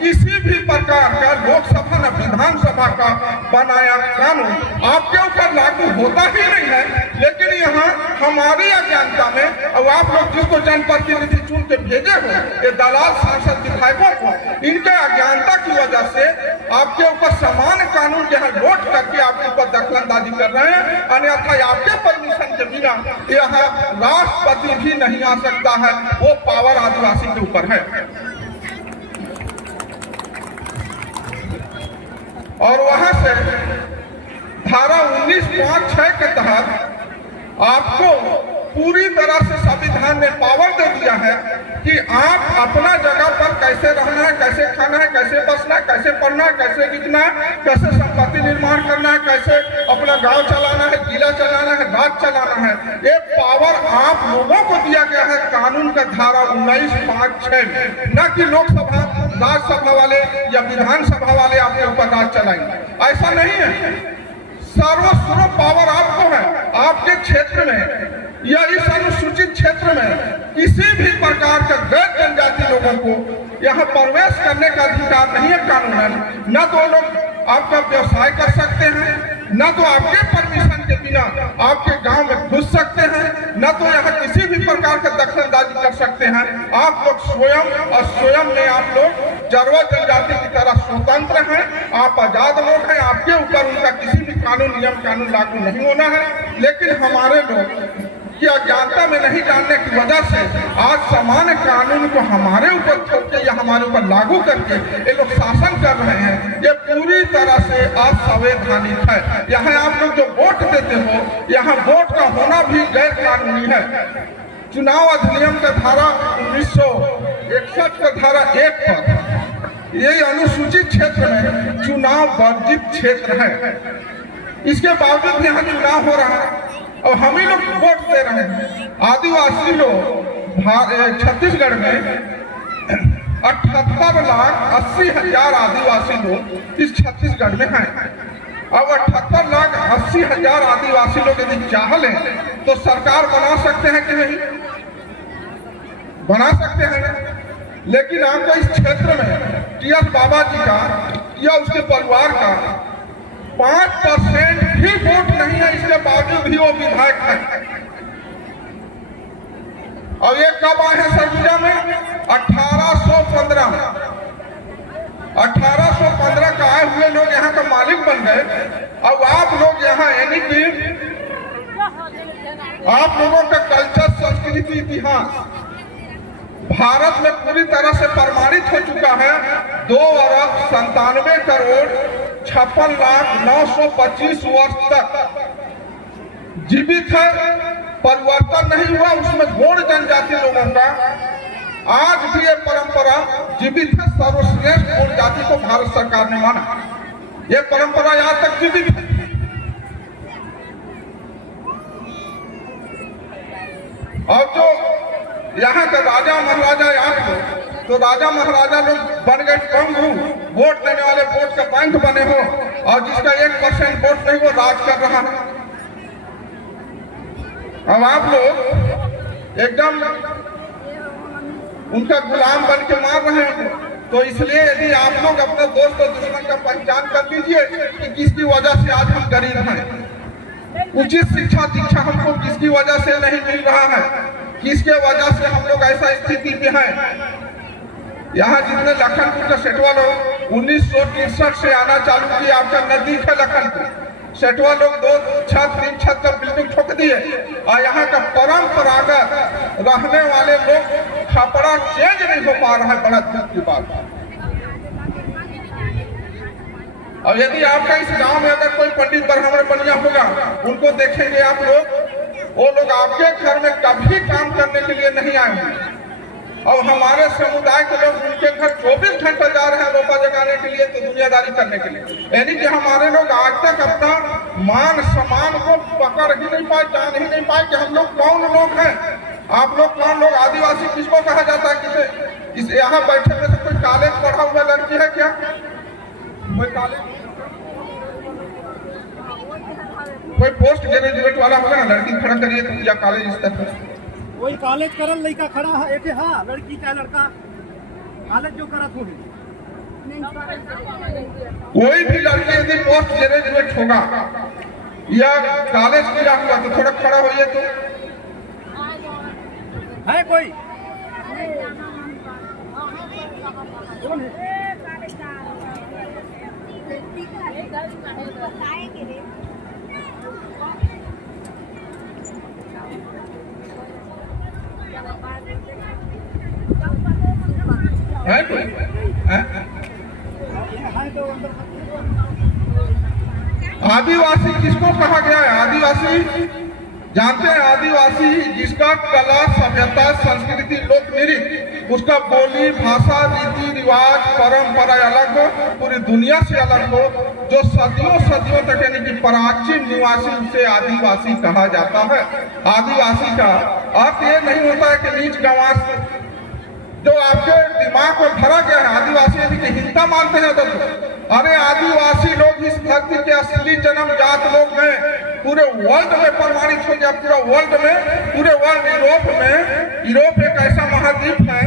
किसी भी प्रकार का लोकसभा न विधानसभा का बनाया कानून आपके ऊपर लागू होता ही नहीं है। लेकिन यहाँ हमारी अज्ञानता में, और आप लोग जिसको जनप्रतिनिधि चुन के भेजे हो, ये दलाल सांसद विधायकों को, इनके अज्ञानता की वजह से आपके ऊपर समान कानून यहाँ लोट करके आपके ऊपर दखलंदाजी कर रहे हैं। अन्यथा आपके परमिशन के बिना यहाँ राष्ट्रपति भी नहीं आ सकता है, वो पावर आदिवासी के ऊपर है। और वहां से धारा 19(5)(6) के तहत आपको पूरी तरह से संविधान ने पावर दे दिया है कि आप अपना जगह पर कैसे रहना है, कैसे खाना है, कैसे बसना है, कैसे पढ़ना है, कैसे लिखना है, कैसे संपत्ति निर्माण करना है, कैसे अपना गांव चलाना है, जिला चलाना है, राज्य चलाना है। ये पावर आप लोगों को दिया गया है कानून का धारा 19(5)(6) में, न कि लोकसभा राज्यसभा वाले या विधानसभा वाले आपके ऊपर राज चलाएंगे। ऐसा नहीं है। सर्वस्व पावर आपको है। आपके क्षेत्र में या इस अनुसूचित क्षेत्र में किसी भी प्रकार का गैर जनजाति लोगों को यहाँ प्रवेश करने का अधिकार नहीं है कानूनन। न तो लोग आपका व्यवसाय कर सकते हैं, न तो आपके परमिशन के बिना आपके गांव में घुस सकते हैं, न तो यहाँ किसी भी प्रकार का दखलंदाजी कर सकते हैं। आप लोग स्वयं में आप लोग जरवा जनजाति की तरह स्वतंत्र हैं, आप आजाद लोग हैं। आपके ऊपर उनका किसी भी नियम कानून लागू नहीं होना है। लेकिन हमारे लोग की अज्ञानता में नहीं जानने की वजह से आज समान कानून को हमारे ऊपर थोप के या हमारे ऊपर लागू करके ये लोग शासन कर रहे हैं। ये पूरी तरह से असंवैधानिक है। यहाँ आप लोग जो वोट देते हो, यहाँ वोट का होना भी गैर कानूनी है। चुनाव अधिनियम का धारा 1961 का धारा 1 पर ये अनुसूचित क्षेत्र में चुनाव वर्जित क्षेत्र है। इसके बावजूद यहाँ चुनाव हो रहा है और हम ही लोग वोट दे रहे हैं। आदिवासी लोग छत्तीसगढ़ में 78,80,000 आदिवासी लोग इस छत्तीसगढ़ में हैं। अब 78,80,000 आदिवासी लोग यदि चाह लें तो सरकार बना सकते हैं कि नहीं? बना सकते हैं। लेकिन आपको इस क्षेत्र में टीएस बाबा जी का या उसके परिवार का 5% भी वोट नहीं है। इसके बावजूद भी वो विधायक है। और ये कब आए हैं सरगुजा में? 1815 का आए हुए लोग यहाँ का मालिक बन गए। अब आप लोग यहाँ यानी कि आप लोगों का कल्चर, संस्कृति, इतिहास भारत में पूरी तरह से प्रमाणित हो चुका है। 2,97,56,925 वर्ष तक जीवित है, परिवर्तन नहीं हुआ उसमें गौड़ जनजाति लोगों का। आज भी ये परंपरा जीवित है। सर्वश्रेष्ठ गौड़ जाति को भारत सरकार ने माना। ये परंपरा आज तक जीवित है। और जो यहाँ के राजा महाराजा याद हो तो राजा महाराजा लोग बन गए प्रभु, वोट देने वाले वोट का बैंक बने हो, और जिसका 1% वोट नहीं वो राज कर रहा है। अब आप लोग एकदम उनका गुलाम बन के मार रहे हैं। तो इसलिए यदि आप लोग अपने दोस्त और दुश्मन का पहचान कर लीजिए कि किसकी वजह से आज हम गरीब हैं। उचित शिक्षा दीक्षा हमको किसकी वजह से नहीं मिल रहा है, किसके वजह से हम लोग ऐसा स्थिति में हैं। यहाँ जितने लखनपुर के सेठवा लोग 1963 से आना चालू किया, आपका नजदीक है लखनपुर, सेठवा लोग 2 छत 3 छत का बिल्डिंग ठोक दिए और यहाँ का परंपरागत रहने वाले लोग खपड़ा चेंज नहीं हो पा रहा है। बड़ा दुख की बात है। और यदि आपका इस गांव में अगर कोई पंडित ब्राह्मण बनिया होगा, उनको देखेंगे आप लोग, वो लोग आपके घर में कभी काम करने के लिए नहीं आएंगे। और हमारे समुदाय के लोग उनके घर 24 घंटे जा रहे हैं रोपा जगाने के लिए, तो दुनियादारी करने के लिए। यानी कि हमारे लोग आज तक अपना मान सम्मान को पकड़ ही नहीं पाए, जान ही नहीं पाए कि हम लोग कौन लोग हैं। आप लोग कौन लोग, आदिवासी किसको कहा जाता है? किसे इस यहाँ बैठे में से कोई कॉलेज पढ़ा हुआ लड़की है क्या? कोई कॉलेज, कोई पोस्ट ग्रेजुएट वाला होगा ना, लड़की खड़ा करिए तो या कॉलेज इस तरह कोई कॉलेज करल लड़का खड़ा है एक, हाँ लड़की चाहे लड़का कॉलेज जो करा थोड़ी। कोई भी लड़की यदि पोस्ट ग्रेजुएट होगा या कॉलेज किया हुआ तो थोड़ा खड़ा होइए तो है कोई है कोई है? आदिवासी किसको कहा गया है? आदिवासी जानते हैं? आदिवासी जिसका कला सभ्यता संस्कृति लोक नृत्य, उसका बोली भाषा रीति रिवाज परंपरा अलग हो, पूरी दुनिया से अलग हो, जो सदियों सदियों तक यानी कि प्राचीन निवासी, उसे आदिवासी कहा जाता है। आदिवासी का अर्थ ये नहीं होता है कि नीच गंवार जो आपके दिमाग में भरा गया है। आदिवासी यानी कि हिंसा मानते हैं तो अरे आदिवासी लोग इस धरती के असली जन्मजात लोग हैं। पूरे वर्ल्ड में प्रमाणित हो गया, पूरा वर्ल्ड में, पूरे वर्ल्ड यूरोप एक ऐसा महाद्वीप है,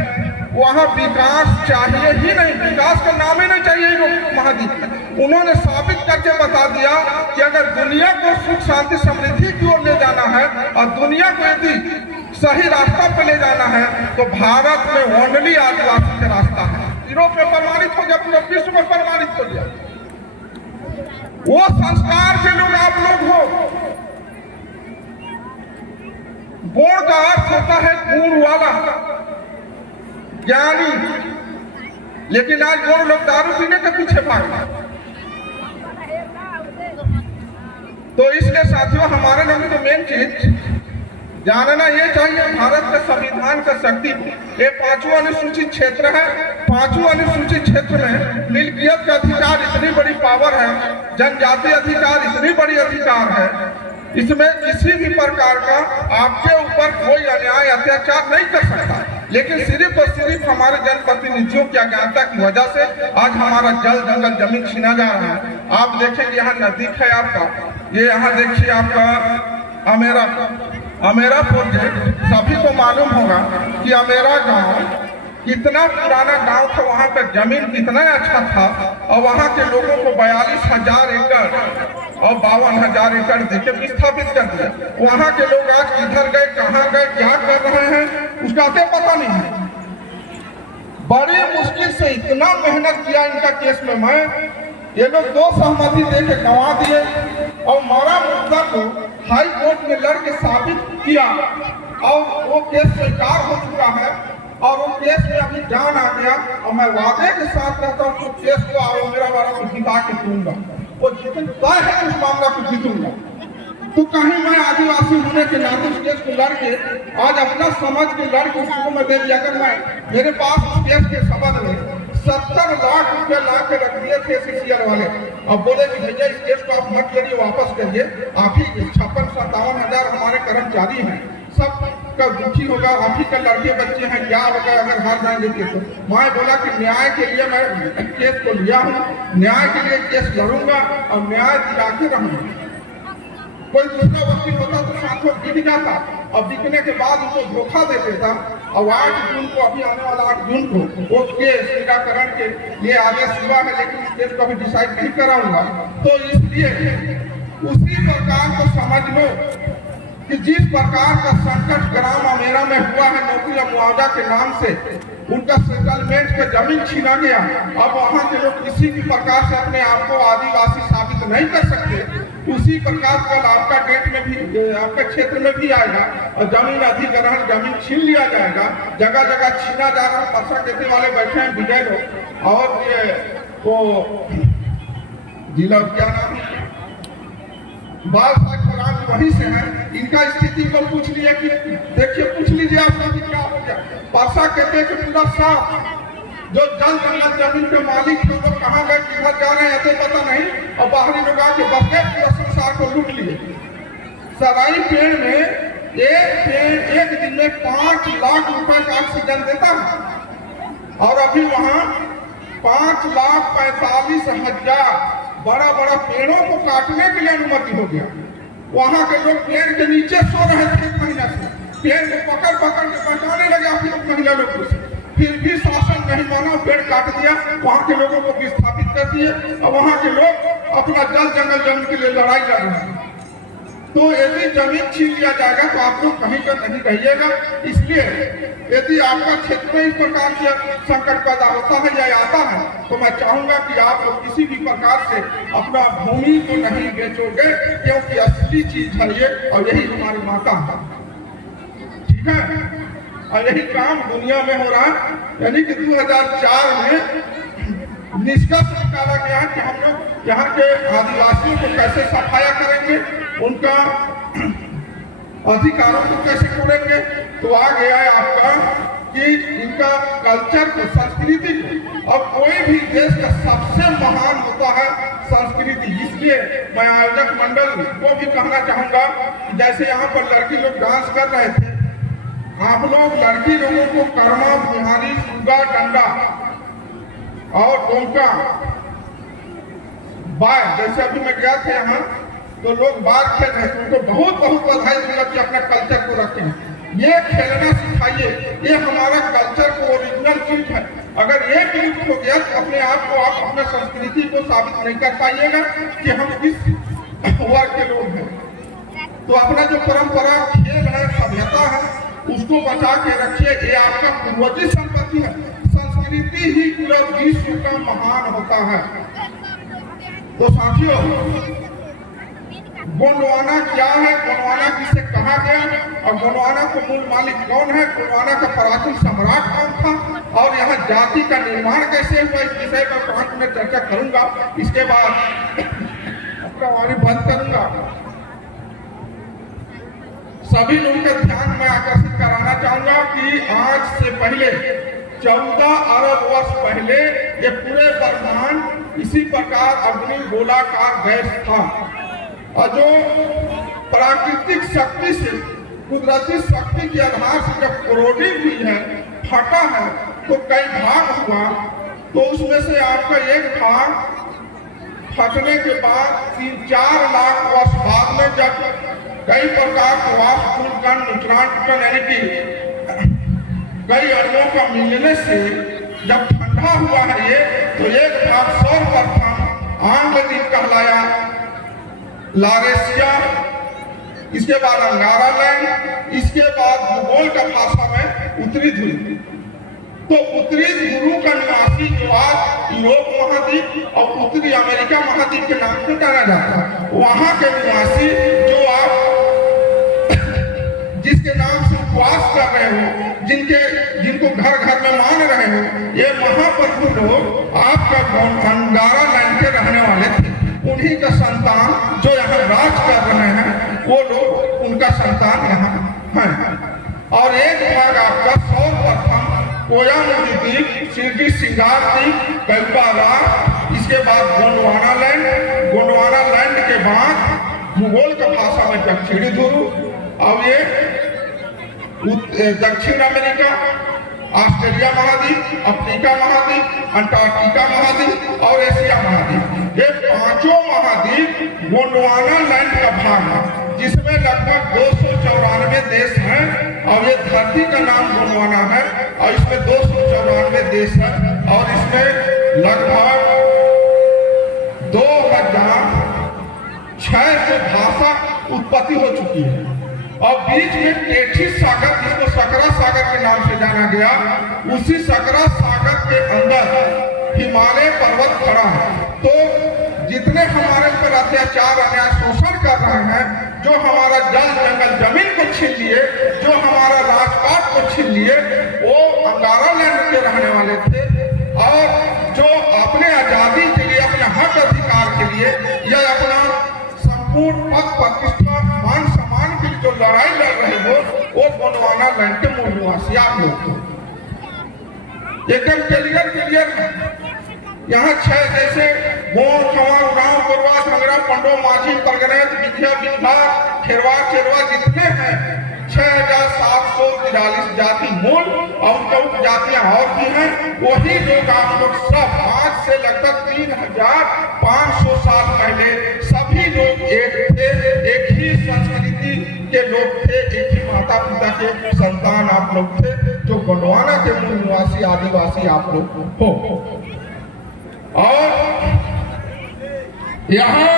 वहाँ विकास चाहिए ही नहीं, विकास का नाम ही नहीं चाहिए यूरोप महाद्वीप में। उन्होंने साबित करके बता दिया कि अगर दुनिया को सुख शांति समृद्धि की ओर ले जाना है और दुनिया को यदि सही रास्ता पे ले जाना है तो भारत में ओनली आदिवासी का रास्ता है। यूरोप में प्रमाणित हो गया, पूरे विश्व में प्रमाणित हो गया। वो संस्कार के लोग आप लोग हो। बोर्ड का अर्थ होता है गुण वाला, ज्ञानी, लेकिन आज वो लोग दारू पीने के पीछे भाग रहे। तो इसलिए साथियों, हमारे लोगों को मेन चीज जानना ये चाहिए, भारत के संविधान का शक्ति ये 5वां अनुसूचित क्षेत्र है। 5वां अनुसूचित क्षेत्र में मिल्कियत का अधिकार इतनी बड़ी पावर है, जनजातीय अधिकार इतनी बड़ी अधिकार है, इसमें किसी भी प्रकार का आपके ऊपर कोई अन्याय अत्याचार नहीं कर सकता। लेकिन सिर्फ और सिर्फ हमारे जनप्रतिनिधियों की अज्ञानता की वजह से आज हमारा जल जंगल जमीन छीना जा रहा है। आप देखेंगे यहाँ नजदीक है आपका, ये यहाँ देखिए आपका अमेरा प्रोजेक्ट, सभी को मालूम होगा कि अमेरा गांव कितना पुराना गांव था, वहां पर जमीन कितना अच्छा था और वहां के लोगों को 42,000 एकड़ और 52,000 एकड़ देके विस्थापित कर दिया। वहां के लोग आज किधर गए, कहां गए, क्या कर रहे हैं, उसका क्या पता नहीं है। बड़ी मुश्किल से इतना मेहनत किया इनका केस में, मैं ये लोग 2 सहमति दे के गंवा दिए और हमारा मुद्दा को हाई कोर्ट में लड़के साबित किया और वो केस स्वीकार हो चुका है और वो केस में अभी जान आ गया। और मैं वादे के साथ कहता हूँ कि केस को आओ मेरा वाला को जिता के दूंगा, वो जितना है उस मामला को जीतूंगा। तो कहीं मैं आदिवासी होने के नाते उस केस को लड़के आज अपना समझ के लड़के शुरू में दे दिया। अगर मैं मेरे पास उस केस के संबंध में 70 लाख रुपए ला के रख दिए थे सीसीआर वाले और बोले कि भैया इस केस को आप मत करिए, वापस करिए, आप ही 56-57 हजार हमारे कर्मचारी हैं, सब का दुखी होगा, आप ही का लड़के बच्चे हैं, क्या होगा अगर हार जाएंगे केस। तो मैं बोला कि न्याय के लिए मैं केस को लिया हूँ, न्याय के लिए केस लड़ूंगा और न्याय दिला के रहूंगा। कोई दूसरा वकील होता तो साथ में गिर जाता, और बिकने के बाद उनको धोखा दे देता। और 8 जून को, अभी आने वाला 8 जून को वो केस निराकरण के लिए आदेश हुआ है, लेकिन इस केस को अभी डिसाइड नहीं कराऊंगा। तो इसलिए उसी प्रकार को समझ लो कि जिस प्रकार का संकट ग्राम अमेरा में हुआ है नौकरी और मुआवजा के नाम से, उनका सेटलमेंट के जमीन छीना गया। अब वहाँ के लोग किसी भी प्रकार से अपने आप को आदिवासी साबित नहीं कर सकते। उसी प्रकार कल आपका डेट में भी, आपके क्षेत्र में भी आएगा और जमीन अधिग्रहण, जमीन छीन लिया जाएगा, जगह जगह छीना जा रहा है। परसा कहते वाले बैठे हैं विजय लोग, और ये वो जिला क्या नाम है, बाल साग वहीं से है। इनका स्थिति को पूछ लिया कि देखिए, पूछ लीजिए आप लोग क्या हो गया। परसा कहते कि पूरा साफ, जो जल जंगल जमीन के मालिक थे वो कहाँ गए, किधर जा रहे हैं ऐसे पता नहीं, और बाहरी लोग आके बस गए, पूरा संसार को लूट लिए। सराई पेड़ में एक पेड़ एक दिन में 5 लाख रुपए का ऑक्सीजन देता है, और अभी वहाँ 5,45,000 बड़ा बड़ा पेड़ों को काटने के लिए अनुमति हो गया। वहाँ के लोग पेड़ के नीचे सो रहे थे 1 महीना से, पेड़ को पकड़ पकड़ के बचाने लगे अपने महिला लोगों से, फिर भी शासन नहीं माना, पेड़ काट दिया, वहाँ के लोगों को विस्थापित कर दिए, और वहाँ के लोग अपना जल जंगल जमीन के लिए लड़ाई लड़ रहे हैं। तो यदि जमीन छीन लिया जाएगा तो आप लोग कहीं का नहीं रहिएगा। इसलिए यदि आपका क्षेत्र में इस प्रकार से संकट पैदा होता है या आता है, तो मैं चाहूंगा कि आप लोग किसी भी प्रकार से अपना भूमि को नहीं बेचोगे, क्योंकि असली चीज है ये, और यही हमारी माता है। ठीक है, और यही काम दुनिया में हो रहा है। यानी कि 2004 में निष्कर्ष निकाला गया है कि हम लोग यहाँ के आदिवासियों को कैसे सफाया करेंगे, उनका अधिकारों को कैसे करेंगे। तो आ गया है आपका कि इनका कल्चर को, संस्कृति को, और कोई भी देश का सबसे महान होता है संस्कृति। इसलिए मैं आयोजक मंडल को भी कहना चाहूंगा कि जैसे यहाँ पर लड़की लोग डांस कर रहे थे, आप लोग लड़की लोगों को कर्मा, बिहारी, सुगा, डंडा और डोंका, बाय, जैसे अभी मैं गया था यहाँ तो लोग बार खेल रहे थे, उनको बहुत बहुत बधाई दूंगा कि अपना कल्चर को रखें। ये खेलना सिखाइए, ये हमारा कल्चर को ओरिजिनल चीज है। अगर ये विलुप्त हो गया तो अपने आप को, आप अपने संस्कृति को साबित नहीं कर पाइएगा कि हम किस वर्ग के लोग हैं। तो अपना जो परंपरा, खेल है, सभ्यता है, उसको बचा के रखिए। ये आपका पूर्वजी संपत्ति है। संस्कृति ही पूरा विश्व का महान होता है। तो साथियों, गोंडवाना क्या है, गोंडवाना किसे कहा गया, और गोंडवाना को मूल मालिक कौन है, गोंडवाना का प्राचीन सम्राट कौन था, और यहाँ जाति का निर्माण कैसे हुआ, इस विषय पर पांच मिनट चर्चा करूंगा। इसके बाद अपना वाणी बंद करूंगा। सभी लोगों का ध्यान मैं आकर्षित कराना चाहूंगा कि आज से पहले 14 अरब वर्ष पहले ये पूरे ब्रह्मांड इसी प्रकार अग्नि गोलाकार गैस था, और जो प्राकृतिक शक्ति से, कुदरती शक्ति के आधार से जब क्रोडिंग हुई है, फटा है, तो कई भाग हुआ। तो उसमें से आपका एक भाग फटने के बाद 3-4 लाख वर्ष बाद में जब कई प्रकार के वाष्पकण, न्यूट्रॉन यानी कि कई अणुओं का मिलने से जब ठंडा हुआ है ये, तो एक भाग सर्वप्रथम आंगदीप कहलाया, लारेशिया, इसके बाद अंगारा लैंड, इसके बाद भूगोल का भाषा में उत्तरी ध्रुव। तो उत्तरी ध्रुव का निवासी जो आज यूरोप महाद्वीप और उत्तरी अमेरिका महाद्वीप के नाम से जाना जाता है, वहां के निवासी जो आप जिसके नाम से उपवास कर रहे हो, जिनको घर घर में मान रहे हो, ये महाप्रभु लोग आपका अंगारा लैंड के रहने वाले थे। उन्हीं का संतान जो यहाँ राज कर रहे हैं, वो लोग, उनका संतान यहाँ है। और एक भाग आपका सर्वप्रथम कोयामुदी द्वीप, सिरडी सिंगार द्वीप, कल्पारा, इसके बाद गोंडवाना लैंड, गोंडवाना लैंड के बाद भूगोल का भाषा में दक्षिणी ध्रुव, और ये दक्षिण अमेरिका, ऑस्ट्रेलिया महाद्वीप, अफ्रीका महाद्वीप, अंटार्कटिका महाद्वीप और एशिया महाद्वीप, ये पांचों महाद्वीप गोंडवाना लैंड का भाग है, जिसमें लगभग 294 देश हैं। और ये धरती का नाम गोंडवाना है और इसमें 294 देश है और इसमें लगभग 2600 भाषा उत्पत्ति हो चुकी है और बीच में टेठिस सागर जिसको सकरा सागर के नाम से जाना गया, उसी सकरा सागर के अंदर हिमालय पर्वत खड़ा है। तो जितने हमारे ऊपर अत्याचार अन्याय शोषण कर रहे हैं, जो हमारा जल जंगल जमीन को छीन लिए, जो हमारा राजपाट को छीन लिए, वो अंगारा लैंड के रहने वाले थे और जो अपने आजादी के लिए, अपने हक अधिकार के लिए या अपना संपूर्ण पद प्रतिष्ठा मान सम्मान के लिए जो लड़ाई लड़ रहे हो, वो गोंडवाना लैंड के मूल निवासी आप लोग हो। एकदम क्लियर यहाँ 6 जैसे मोर, खवार, गांव, कोरवा, झंगरा, पंडो, माझी, परगनेत, बिंधिया, बिंधा, खेरवा, चेरवा जितने हैं 6743 जाति मूल और उनका उपजातियां और भी हैं। वही लोग आप लोग सब आज से लगभग 3500 साल पहले सभी लोग एक थे, एक ही संस्कृति के लोग थे, एक ही माता पिता के संतान आप लोग थे, जो गोंडवाना के मूल निवासी आदिवासी आप लोग हो। और यहाँ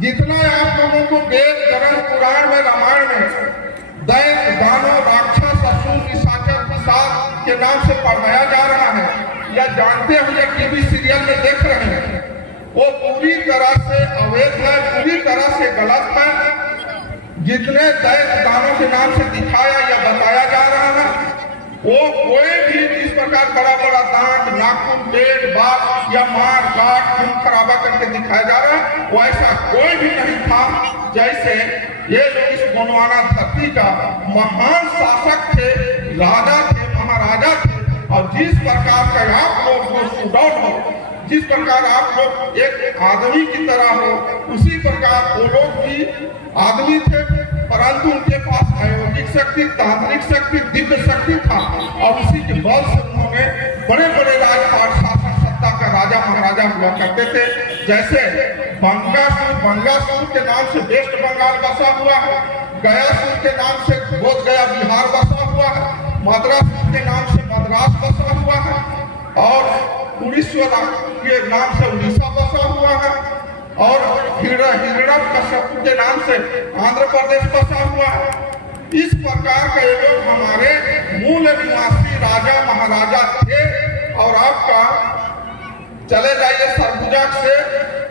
जितना आप लोगों को वेद, धर्म, पुराण में, रामायण में दैत्य, दानव, राक्षस, असुर, निशाचर, पिशाच के नाम से पढ़ाया जा रहा है या जानते हुए टीवी सीरियल में देख रहे हैं, वो पूरी तरह से अवैध है, पूरी तरह से गलत है। जितने दैत्य दानव के नाम से दिखाया या बताया जा रहा है, वो कोई भी इस प्रकार बड़ा बड़ा दांत, नाखून, पेट, बाल या मार काट खून खराबा करके दिखाया जा रहा है, वो ऐसा कोई भी नहीं था। जैसे ये लोग इस गोंडवाना धरती का महान शासक थे, राजा थे, महाराजा थे और जिस प्रकार का आप लोग जो सुडौल हो, जिस प्रकार आप लोग एक आदमी की तरह हो, उसी प्रकार वो लोग भी आदमी थे, परंतु उनके पास आयोगिक शक्ति, तांत्रिक शक्ति, दिव्य शक्ति था और उसी के बल से उन्होंने बड़े बड़े राजपाट शासन सत्ता का राजा महाराजा हुआ करते थे। जैसे बंगासुर के नाम से वेस्ट बंगाल बसा हुआ है, गयासुर के नाम से बोध गया बिहार बसा हुआ है, मद्रासुर के नाम से मद्रास बसा हुआ है और उड़ीसा के नाम से उड़ीसा बसा हुआ है और हिरण्यकश्यप के नाम से आंध्र प्रदेश बसा हुआ है। इस प्रकार के लोग हमारे मूल निवासी राजा महाराजा थे। और आपका चले जाइए सरगुजा से,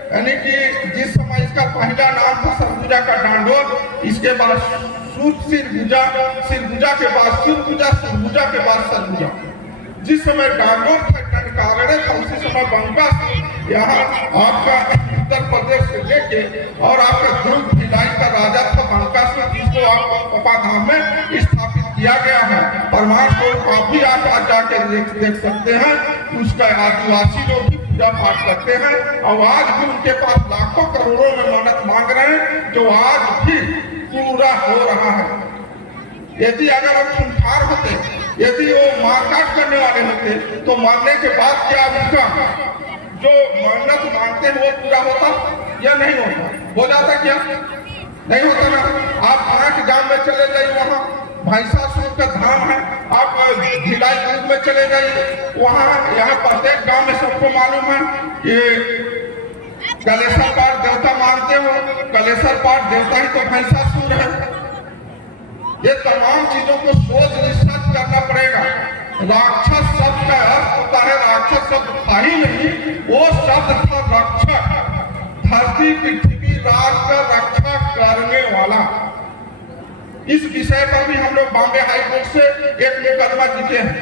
यानी कि जिस समय इसका पहला नाम था सरगुजा का डांडोर, इसके बाद सिरगुजा, सिरगुजा के बाद सुरगुजा, सुरगुजा के बाद सरगुजा। जिस समय डांडोर था, टनकारणे था, उसी समय बंका यहाँ आपका उत्तर प्रदेश से लेके और आपका दुर्ग भिलाई का राजा था बंकासुर, जिसको आप पपाधाम में स्थापित किया गया है। प्रमाण स्वरूप आप भी आज जाके देख सकते हैं। उसका आदिवासी लोग भी पूजा पाठ करते हैं और आज भी उनके पास लाखों करोड़ों में मन्नत मांग रहे हैं, जो आज भी पूरा हो रहा है। यदि अगर हम खूंखार होते, यदि वो मारकाट करने वाले होते, तो मरने के बाद क्या उनका जो मन्नत मांगते हैं वो पूरा होता या नहीं होता? हो जाता क्या? नहीं होता ना। आप 8 गांव में चले जाइए, वहाँ भैंसासुर का धाम है। आप भिलाई दूध में चले जाइए, वहाँ यहाँ प्रत्येक गांव में सबको मालूम है कि कलेश्वर पाठ देवता मानते हो, कलेश्वर पाठ देवता ही तो भैंसासुर है। ये तमाम चीजों को सोच निश्चित करना पड़ेगा। राक्षस शब्द का अर्थ होता है, राक्षस शब्द था ही नहीं, वो शब्द था रक्षक, धरती पृथ्वी राज का रक्षा करने वाला। इस विषय पर भी हम लोग बॉम्बे हाई कोर्ट से एक मुकदमा जीते हैं।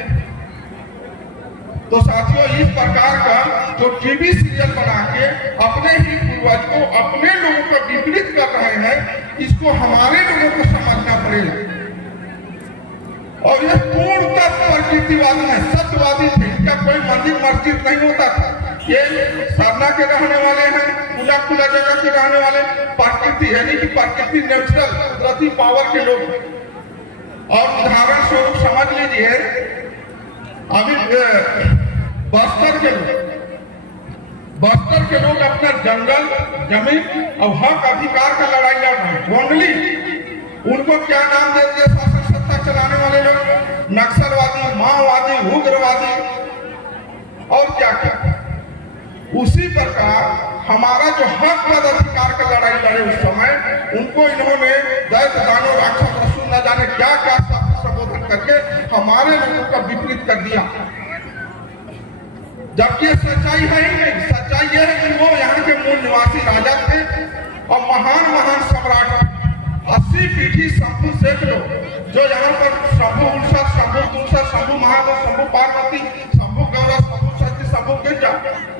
तो साथियों, इस प्रकार का जो टीवी सीरियल बना के अपने ही पूर्वज को, अपने लोगों को विपरीत कर रहे हैं, इसको हमारे लोगों को समझना पड़ेगा। और ये पूर्णतः प्रकृतिवादी है, सत्यवादी थे। इनका कोई मंदिर मस्जिद नहीं होता था। ये साधना के रहने वाले हैं, पूजा खुला जगह के रहने वाले, प्रकृति यानी कि प्रकृति नेचुरल कुदरती पावर के लोग। और उदाहरण स्वरूप समझ लीजिए, अभी बस्तर के लोग अपना जंगल, जमीन और हक अधिकार का लड़ाई लड़ रहे हैं। ओनली उनको क्या नाम दे दिया शासन सत्ता चलाने वाले लोग? नक्सलवादी, माओवादी, उग्रवादी और क्या क्या। उसी प्रकार हमारा जो हक पद अधिकार का लड़ाई लड़े उस समय, उनको इन्होंने दैत्य दानव राक्षस असुर न जाने क्या क्या संबोधन करके हमारे लोगों का विपरीत कर दिया। जबकि सच्चाई है ही नहीं। सच्चाई यह है कि वो यहाँ के मूल निवासी राजा थे और महान महान सम्राट 80 पीढ़ी शंभु शेख लोग, जो यहाँ पर शंभु उल्सा, शंभु तुलसा, शंभु महादेव, शंभु पार्वती, शंभु गौरव, शंभु सती, शंभु गिरजा,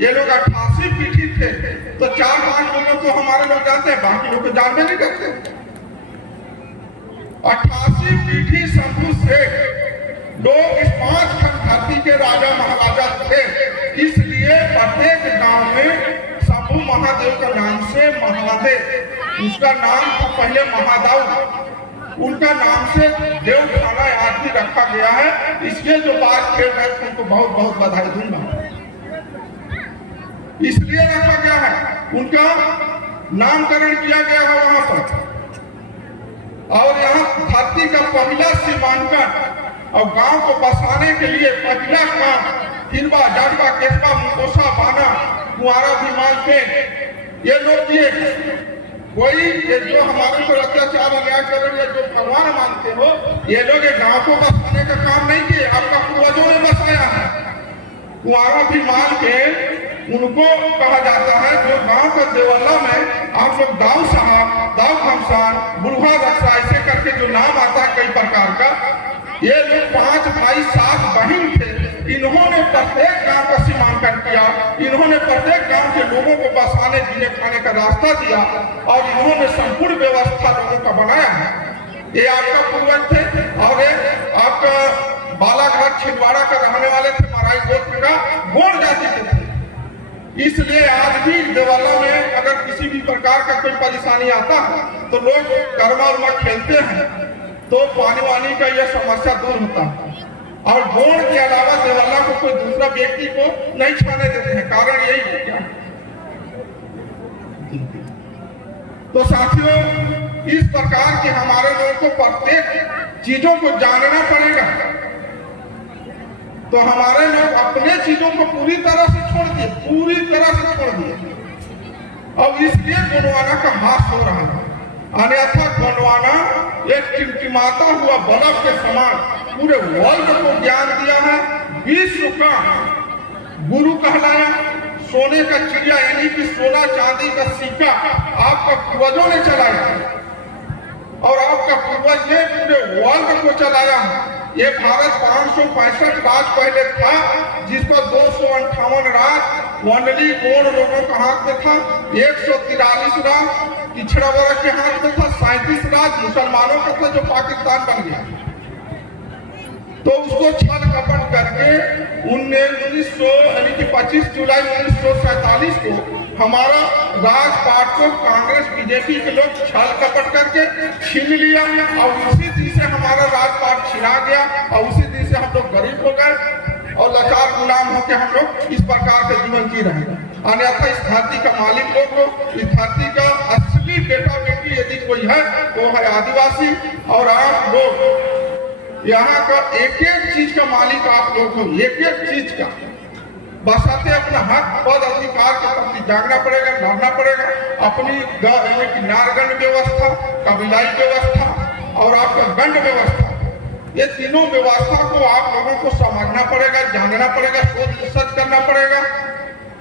ये लोग 88 पीढ़ी थे। तो 4-5 लोगों को हमारे लोग जानते हैं, बाकी लोग तो जानते नहीं करते। 88 पीढ़ी शंभु शेख लोग इस 5 खंड धरती के राजा महाराजा थे। इसलिए प्रत्येक गांव में शंभु महादेव का नाम से महादेव, उसका नाम था पहले महादाऊ, उनका नाम से देवखाना आज भी रखा गया है। इसलिए जो बात खेल रहे थे उनको बहुत बहुत बधाई दूंगा। इसलिए रखा गया है, उनका नामकरण किया गया है वहां पर। और यहाँ धरती का पहला सीमांकन और गांव को बसाने के लिए पहला काम हिरवा, जाटवा, केसवा, मुकोसा, बाना, कुआरा, भीमाल पे ये लोग किए। कोई ये जो हमारे पर अत्याचार अन्याय कर रहे हैं, जो भगवान मानते हो, ये लोग ये गांव को बसाने का काम नहीं किए, आपका पूर्वजों ने बसाया है। कुआरा भीमाल के उनको कहा जाता है जो गांव का देवल्ला में आप लोग दाऊ साहब, दाऊ खमसान, बुढ़वा रक्षा ऐसे करके जो नाम आता है कई प्रकार का, ये लोग 5 भाई 7 बहन थे। इन्होंने प्रत्येक गांव का सीमांकन किया, इन्होंने प्रत्येक गांव के लोगों को बसाने, जीने खाने का रास्ता दिया और इन्होंने संपूर्ण व्यवस्था लोगों का बनाया है। ये आपका पूर्वज थे और ये आपका बालाघाट छिंदवाड़ा का रहने वाले थे, मराई गोत्र का, गोंड जाति के थे। इसलिए आज भी देवाला में अगर किसी भी प्रकार का कोई परेशानी आता है तो लोग गरमा उरमा खेलते हैं, तो पानी वानी का यह समस्या दूर होता है। और गोंड के अलावा देवाला को कोई दूसरा व्यक्ति को नहीं छाने देते हैं, कारण यही है क्या। तो साथियों, इस प्रकार के हमारे लोगों को प्रत्येक चीजों को जानना पड़ेगा। तो हमारे लोग अपने चीजों को पूरी तरह से छोड़ दिए, पूरी तरह से छोड़ दिए। अब इसलिए गोंडवाना का हास हो रहा है। अन्यथा गोंडवाना एक टिमटिमाता हुआ बल्ब के समान पूरे वर्ल्ड को ज्ञान दिया है, विश्व का गुरु कहलाया। सोने का चिड़िया यानी कि सोना चांदी का सिक्का आपका पूर्वजों ने चलाया और आपका पूर्वज ने पूरे वर्ल्ड को चलाया। ये भारत 565 राज पहले था, जिसको 258 राज वनली गोंड लोगों के हाथ में था, 143 राज पिछड़ा वर्ग के हाथ में था, 37 राज मुसलमानों का था जो पाकिस्तान बन गया। तो उसको छल कपट करके 25 जुलाई 1947 को हमारा राजपाट को कांग्रेस बीजेपी के लोग छल कपट करके छीन लिया और उसी दिन से हमारा राजपाट छिना गया और उसी दिन से हम लोग गरीब हो गए और लाचार गुलाम होकर हम लोग इस प्रकार से जीवन जी रहे हैं। अन्यथा इस धरती का मालिक लोग को, इस धरती का असली बेटा बेटी यदि कोई है वो है आदिवासी। और आप लोग यहाँ का एक एक चीज का मालिक आप लोग को, एक एक चीज का बसाते अपना हक पद अधिकार के प्रति जागना पड़ेगा, लड़ना पड़ेगा। अपनी नारगंड व्यवस्था, कबीलाई व्यवस्था और आपका गंड व्यवस्था, ये तीनों व्यवस्था को आप लोगों को समझना पड़ेगा, जानना पड़ेगा, सोच विचार करना पड़ेगा।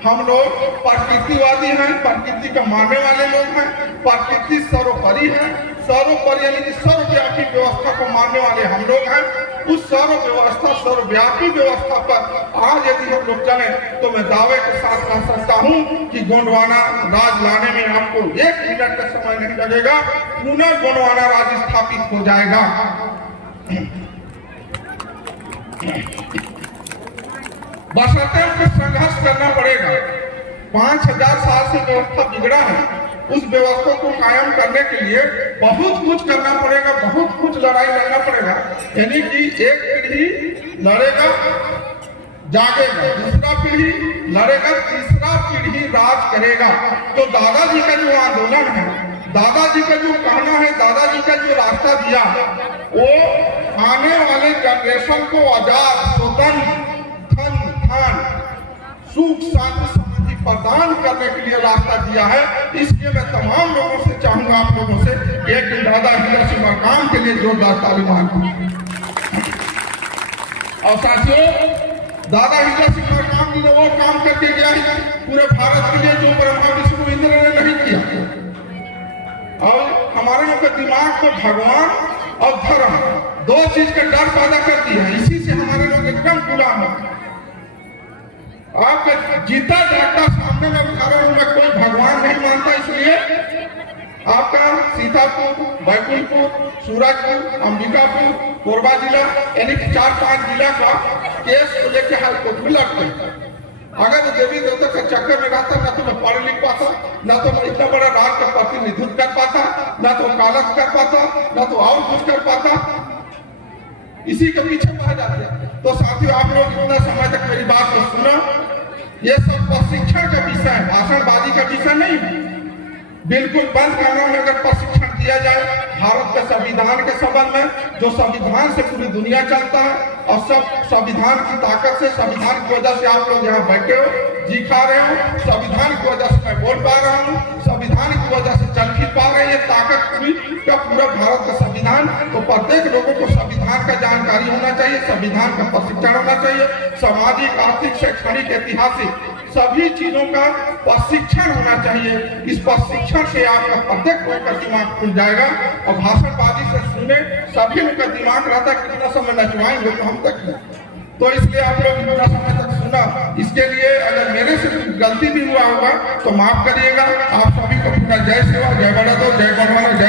हम लोग प्रकृतिवादी हैं, प्रकृति का मानने वाले लोग हैं, प्रकृति सर्वोपरि है, सर्वोपरि यानी कि सर्वव्यापी व्यवस्था को मानने वाले हम लोग हैं। उस सर्व व्यवस्था, सर्वव्यापी व्यवस्था पर आज यदि हम लोग चले तो मैं दावे के साथ कह सकता हूं कि गोंडवाना राज लाने में आपको 1 मिनट का समय नहीं लगेगा, पुनः गोंडवाना राज स्थापित हो जाएगा। बशर्ते हमको संघर्ष करना पड़ेगा। 5000 साल से व्यवस्था बिगड़ा है, उस व्यवस्था को कायम करने के लिए बहुत कुछ करना पड़ेगा, बहुत कुछ लड़ाई लड़ना पड़ेगा। यानी कि एक पीढ़ी लड़ेगा, जागेगा, दूसरा पीढ़ी लड़ेगा, तीसरा पीढ़ी राज करेगा। तो दादाजी का जो आंदोलन है, दादाजी का जो कहना है, दादाजी जी का जो रास्ता दिया वो आने वाले जनरेशन को आजाद स्वतंत्र धन धान सुख शांति समृद्धि प्रदान करने के लिए रास्ता दिया है। इसलिए मैं तमाम लोगों से चाहूंगा, आप लोगों से, एक दिन दादा हीरा सिंह मरकाम के लिए जोरदार ताली मारूं। और साथियों, दादा हीरा सिंह मरकाम जी ने वो काम करके गया है पूरे भारत के लिए जो ब्रह्मा विष्णु इंद्र ने नहीं किया। और हमारे लोग के दिमाग को भगवान और धर्म दो चीज का डर पैदा कर दिया है। इसी से हमारे लोग एकदम गुलाम है। आपके जीता जागता सामने में उठारा हूं, मैं कोई भगवान नहीं मानता, इसलिए आपका सीतापुर, बैकुंठपुर, सूरजपुर, अंबिकापुर, कोरबा जिला यानी 4-5 जिला का केस को लेकर हाईकोर्ट में लड़ते हैं। अगर देवी देवता के चक्कर में रहता ना तो मैं पढ़ लिख पाता, ना तो मैं इतना बड़ा राज का प्रतिनिधित्व कर पाता, ना तो वकालत कर पाता, ना तो और कुछ कर पाता। इसी के पीछे बह जाते हैं। तो साथियों, आप लोग इतना समय तक मेरी बात को सुना। ये सब प्रशिक्षण का विषय है, भाषणबाजी का विषय नहीं। बिल्कुल बंद करना में अगर प्रशिक्षण दिया जाए भारत के संविधान के संबंध में, जो संविधान से पूरी दुनिया चलता है और सब संविधान की ताकत से, संविधान की वजह से आप लोग यहाँ बैठे हो, जी खा रहे हो, संविधान की वजह से मैं बोल पा रहा हूँ, संविधान की वजह से चल फिर पा रहे हैं। ताकत पूरी का पूरा भारत का संविधान। तो प्रत्येक लोगों को संविधान का जानकारी होना चाहिए, संविधान का प्रशिक्षण होना चाहिए, सामाजिक, आर्थिक, शैक्षणिक, ऐतिहासिक सभी चीजों का प्रशिक्षण होना चाहिए। इस प्रशिक्षण से आपका प्रत्येक लोग का दिमाग खुल जाएगा। और भाषणबाजी से सुने सभी लोग का दिमाग रहता है कितना समय नचवाएंगे तो हम तक नहीं। तो इसलिए आप लोग इतना समय तक सुना। इसके लिए अगर मेरे से गलती भी हुआ होगा तो माफ करिएगा। आप सभी को अपना जय सेवा, जय बड़ा दो, जय बड़वाना, जय